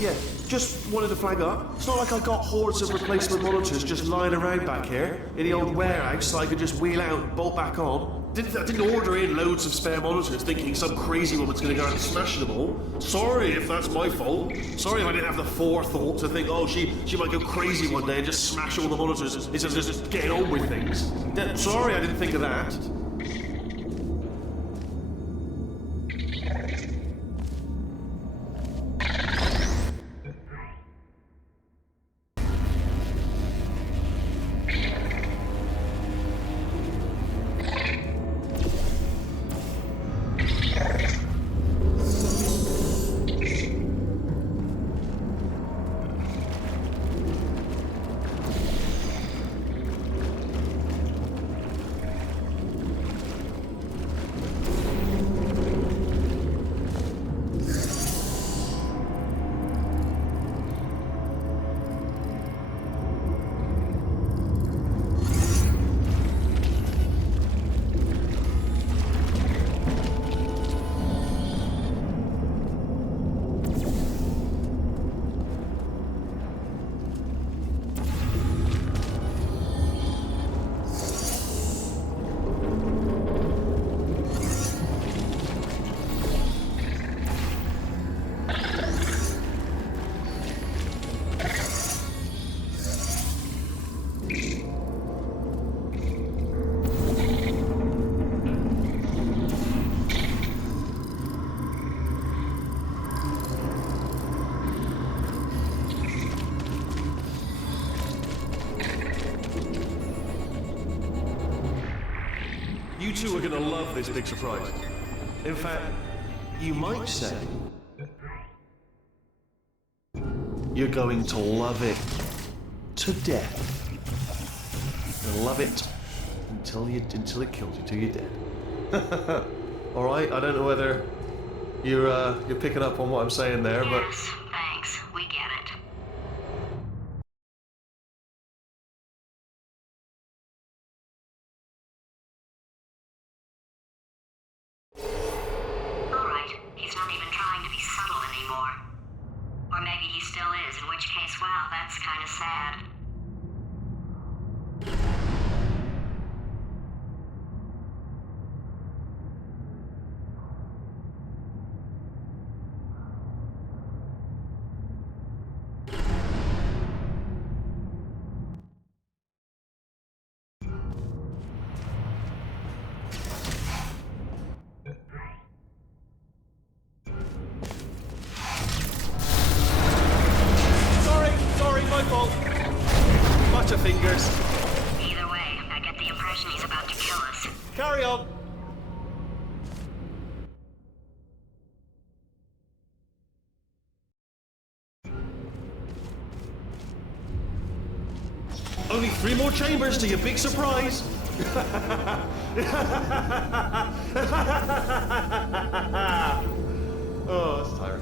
yeah. Just wanted to flag up. It's not like I got hordes of replacement monitors just lying around back here in the old warehouse so I could just wheel out and bolt back on. I didn't order in loads of spare monitors thinking some crazy woman's going to go out and smash them all. Sorry if that's my fault. Sorry if I didn't have the forethought to think, oh, she might go crazy one day and just smash all the monitors instead of just getting on with things. Sorry I didn't think of that. You two are gonna love this big surprise. In fact, you might say you're going to love it to death. You'll love it until it kills you, till you're dead. All right. I don't know whether you're picking up on what I'm saying there, but Yes, thanks. We get it. Alright, he's not even trying to be subtle anymore. Or maybe he still is, in which case, well, that's kind of sad. Sorry, my fault. Butterfingers. Either way, I get the impression he's about to kill us. Carry on. Only 3 more chambers to your big surprise. Oh, that's tired.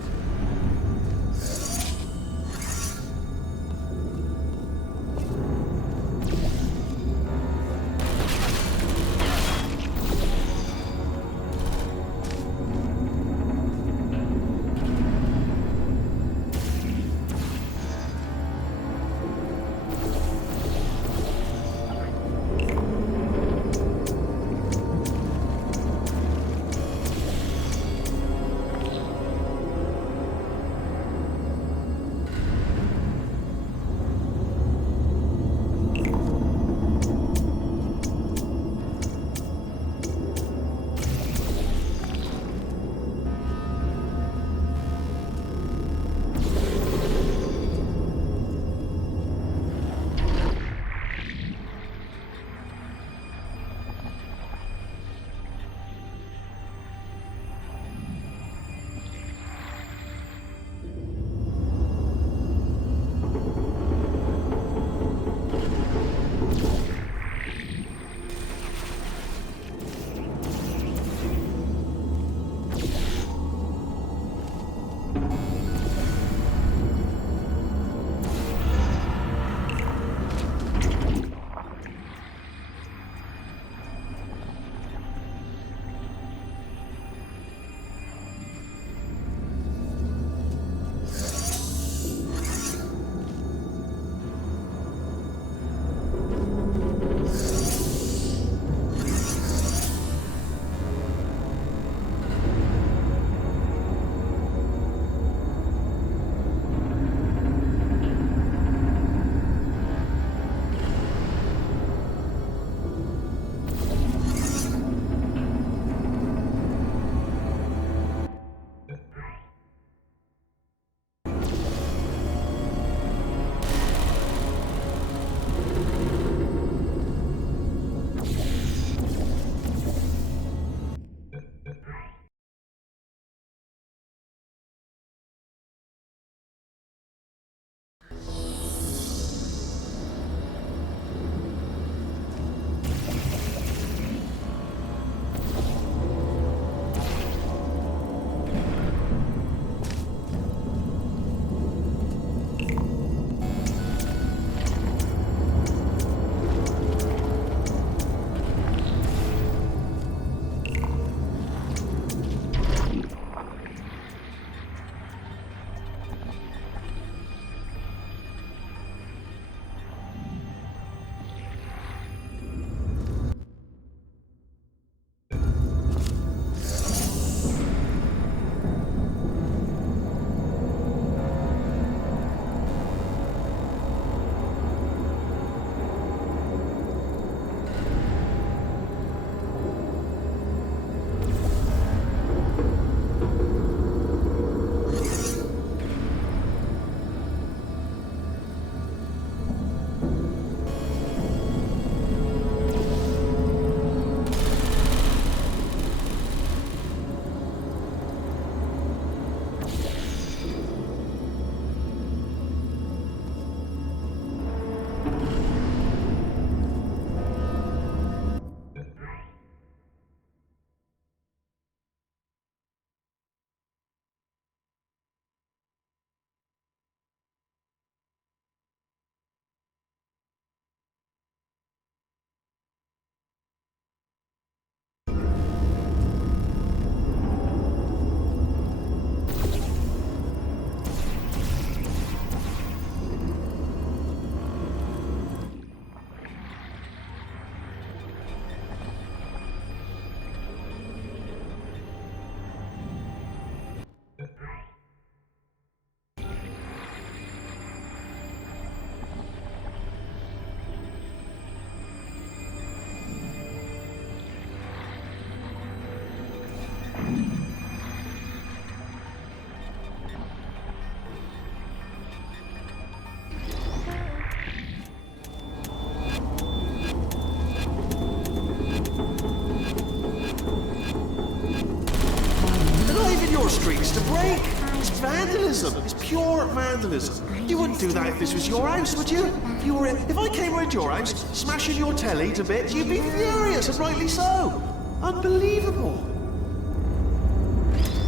your streets to break. It's vandalism. It's pure vandalism. You wouldn't do that if this was your house, would you? If I came around your house, smashing your telly to bits, you'd be furious, and rightly so. Unbelievable.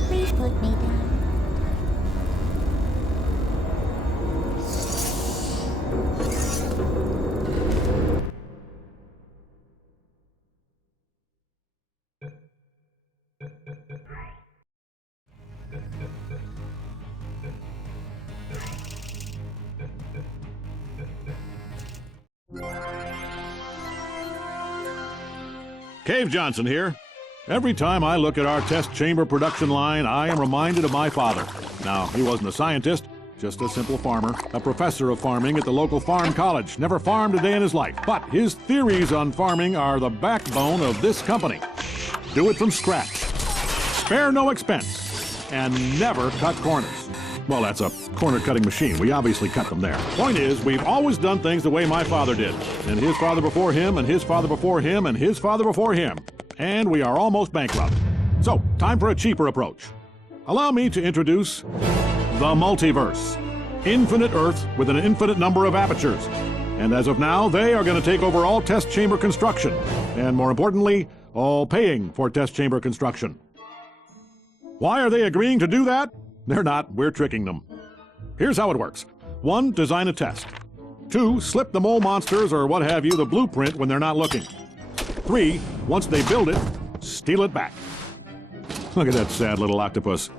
Please put me down. Cave Johnson here. Every time I look at our test chamber production line, I am reminded of my father. Now, he wasn't a scientist, just a simple farmer, a professor of farming at the local farm college. Never farmed a day in his life. But his theories on farming are the backbone of this company. Do it from scratch. Spare no expense. And never cut corners. Well, that's a corner-cutting machine. We obviously cut them there. Point is, we've always done things the way my father did. And his father before him, and his father before him, and his father before him. And we are almost bankrupt. So, time for a cheaper approach. Allow me to introduce the Multiverse. Infinite Earth with an infinite number of apertures. And as of now, they are going to take over all test chamber construction. And more importantly, all paying for test chamber construction. Why are they agreeing to do that? They're not. We're tricking them. Here's how it works. 1, design a test. 2, slip the mole monsters or what have you the blueprint when they're not looking. 3, once they build it, steal it back. Look at that sad little octopus.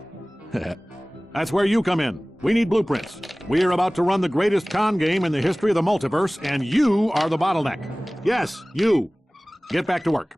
That's where you come in. We need blueprints. We are about to run the greatest con game in the history of the multiverse, and you are the bottleneck. Yes, you. Get back to work.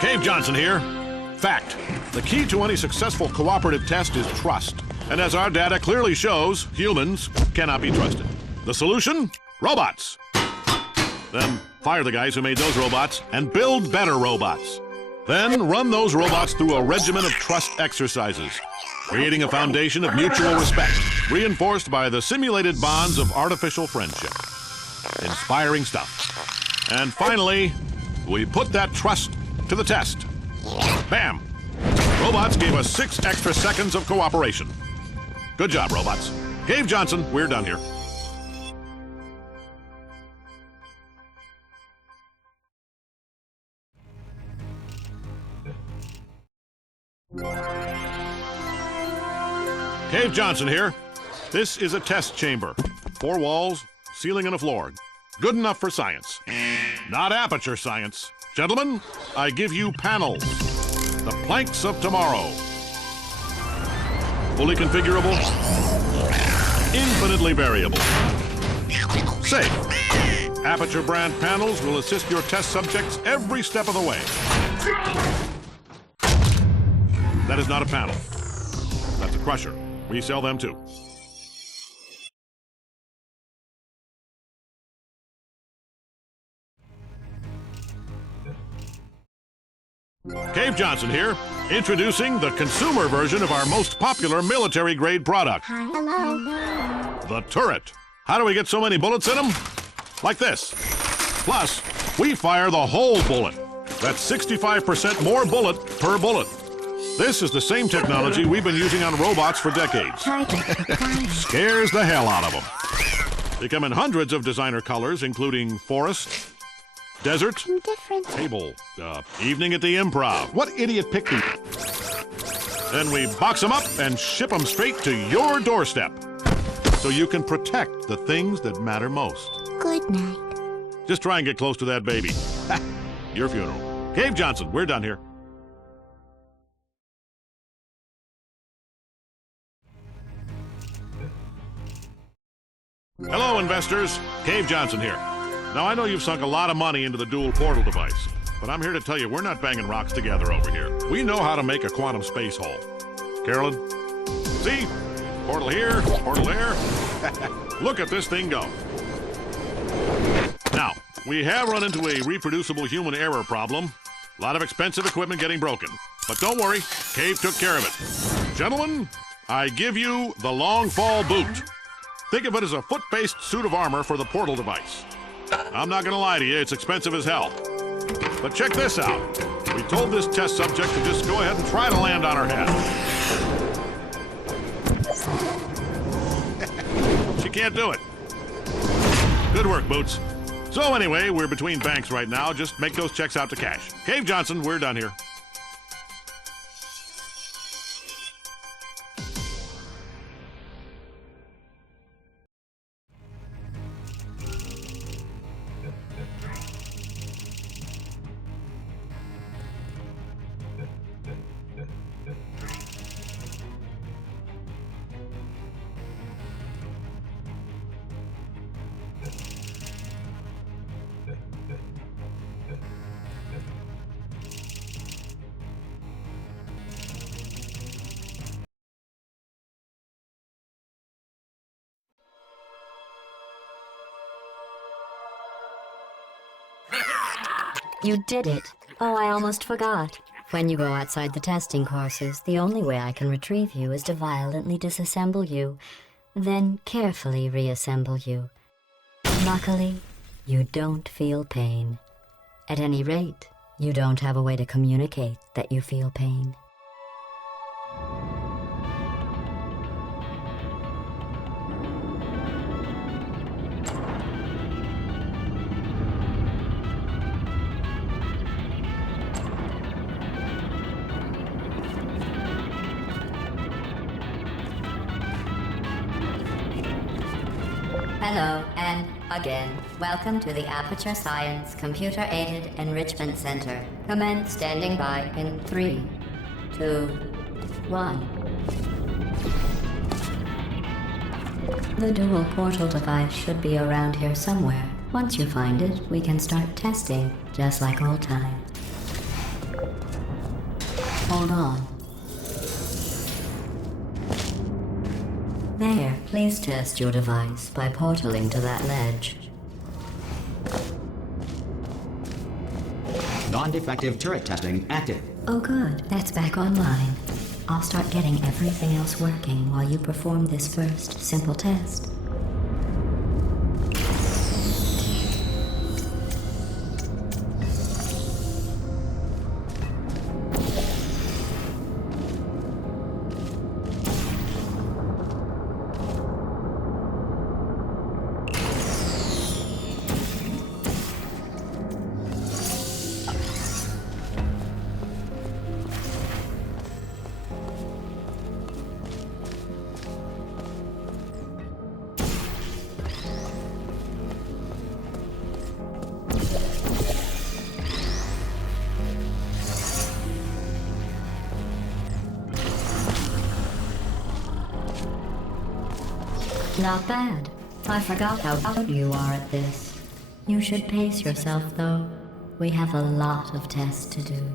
Cave Johnson here. Fact. The key to any successful cooperative test is trust. And as our data clearly shows, humans cannot be trusted. The solution? Robots. Then fire the guys who made those robots and build better robots. Then run those robots through a regimen of trust exercises, creating a foundation of mutual respect, reinforced by the simulated bonds of artificial friendship. Inspiring stuff. And finally, we put that trust to the test. Bam! Robots gave us 6 extra seconds of cooperation. Good job, robots. Cave Johnson, we're done here. Cave Johnson here. This is a test chamber. 4 walls, ceiling, and a floor. Good enough for science. Not aperture science. Gentlemen, I give you panels. The planks of tomorrow. Fully configurable. Infinitely variable. Safe. Aperture brand panels will assist your test subjects every step of the way. That is not a panel. That's a crusher. We sell them too. Cave Johnson here, introducing the consumer version of our most popular military-grade product. Hello. The turret. How do we get so many bullets in them? Like this. Plus, we fire the whole bullet. That's 65% more bullet per bullet. This is the same technology we've been using on robots for decades. Scares the hell out of them. They come in hundreds of designer colors, including forest, desert, table, evening at the Improv. What idiot picked these? Then we box them up and ship them straight to your doorstep. So you can protect the things that matter most. Good night. Just try and get close to that baby. Your funeral. Cave Johnson, we're done here. Hello, investors. Cave Johnson here. Now, I know you've sunk a lot of money into the dual portal device, but I'm here to tell you we're not banging rocks together over here. We know how to make a quantum space hole. Carolyn? See? Portal here, portal there. Look at this thing go. We have run into a reproducible human error problem. A lot of expensive equipment getting broken. But don't worry, Cave took care of it. Gentlemen, I give you the Long Fall Boot. Think of it as a foot-based suit of armor for the portal device. I'm not gonna lie to you, it's expensive as hell. But check this out. We told this test subject to just go ahead and try to land on her head. She can't do it. Good work, Boots. So anyway, we're between banks right now. Just make those checks out to cash. Cave Johnson, we're done here. You did it. Oh, I almost forgot. When you go outside the testing courses, the only way I can retrieve you is to violently disassemble you, then carefully reassemble you. Luckily, you don't feel pain. At any rate, you don't have a way to communicate that you feel pain. Hello, and again, welcome to the Aperture Science Computer-Aided Enrichment Center. Commence standing by in 3, 2, 1. The dual portal device should be around here somewhere. Once you find it, we can start testing, just like old times. Hold on. There, please test your device by portaling to that ledge. Non-defective turret testing active. Oh good, that's back online. I'll start getting everything else working while you perform this first simple test. Not bad. I forgot how good you are at this. You should pace yourself, though. We have a lot of tests to do.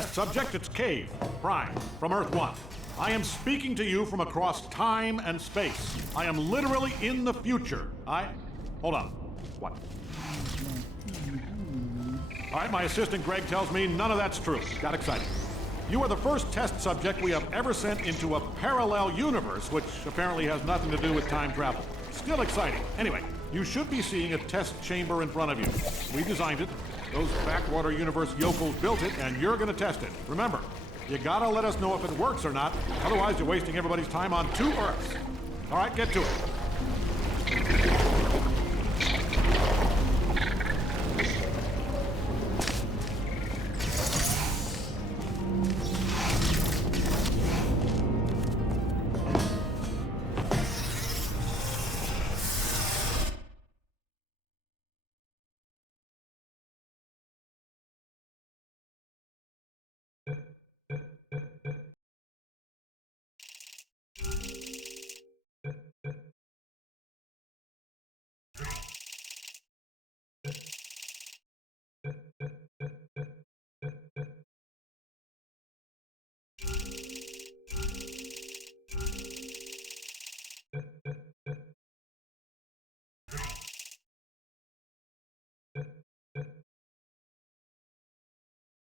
test subject, it's Cave, Prime, from Earth 1. I am speaking to you from across time and space. I am literally in the future. Hold on. What? All right, my assistant Greg tells me none of that's true. Got excited. You are the first test subject we have ever sent into a parallel universe, which apparently has nothing to do with time travel. Still exciting. Anyway, you should be seeing a test chamber in front of you. We designed it. Those backwater universe yokels built it, and you're gonna test it. Remember, you gotta let us know if it works or not, otherwise you're wasting everybody's time on 2 Earths. All right, get to it.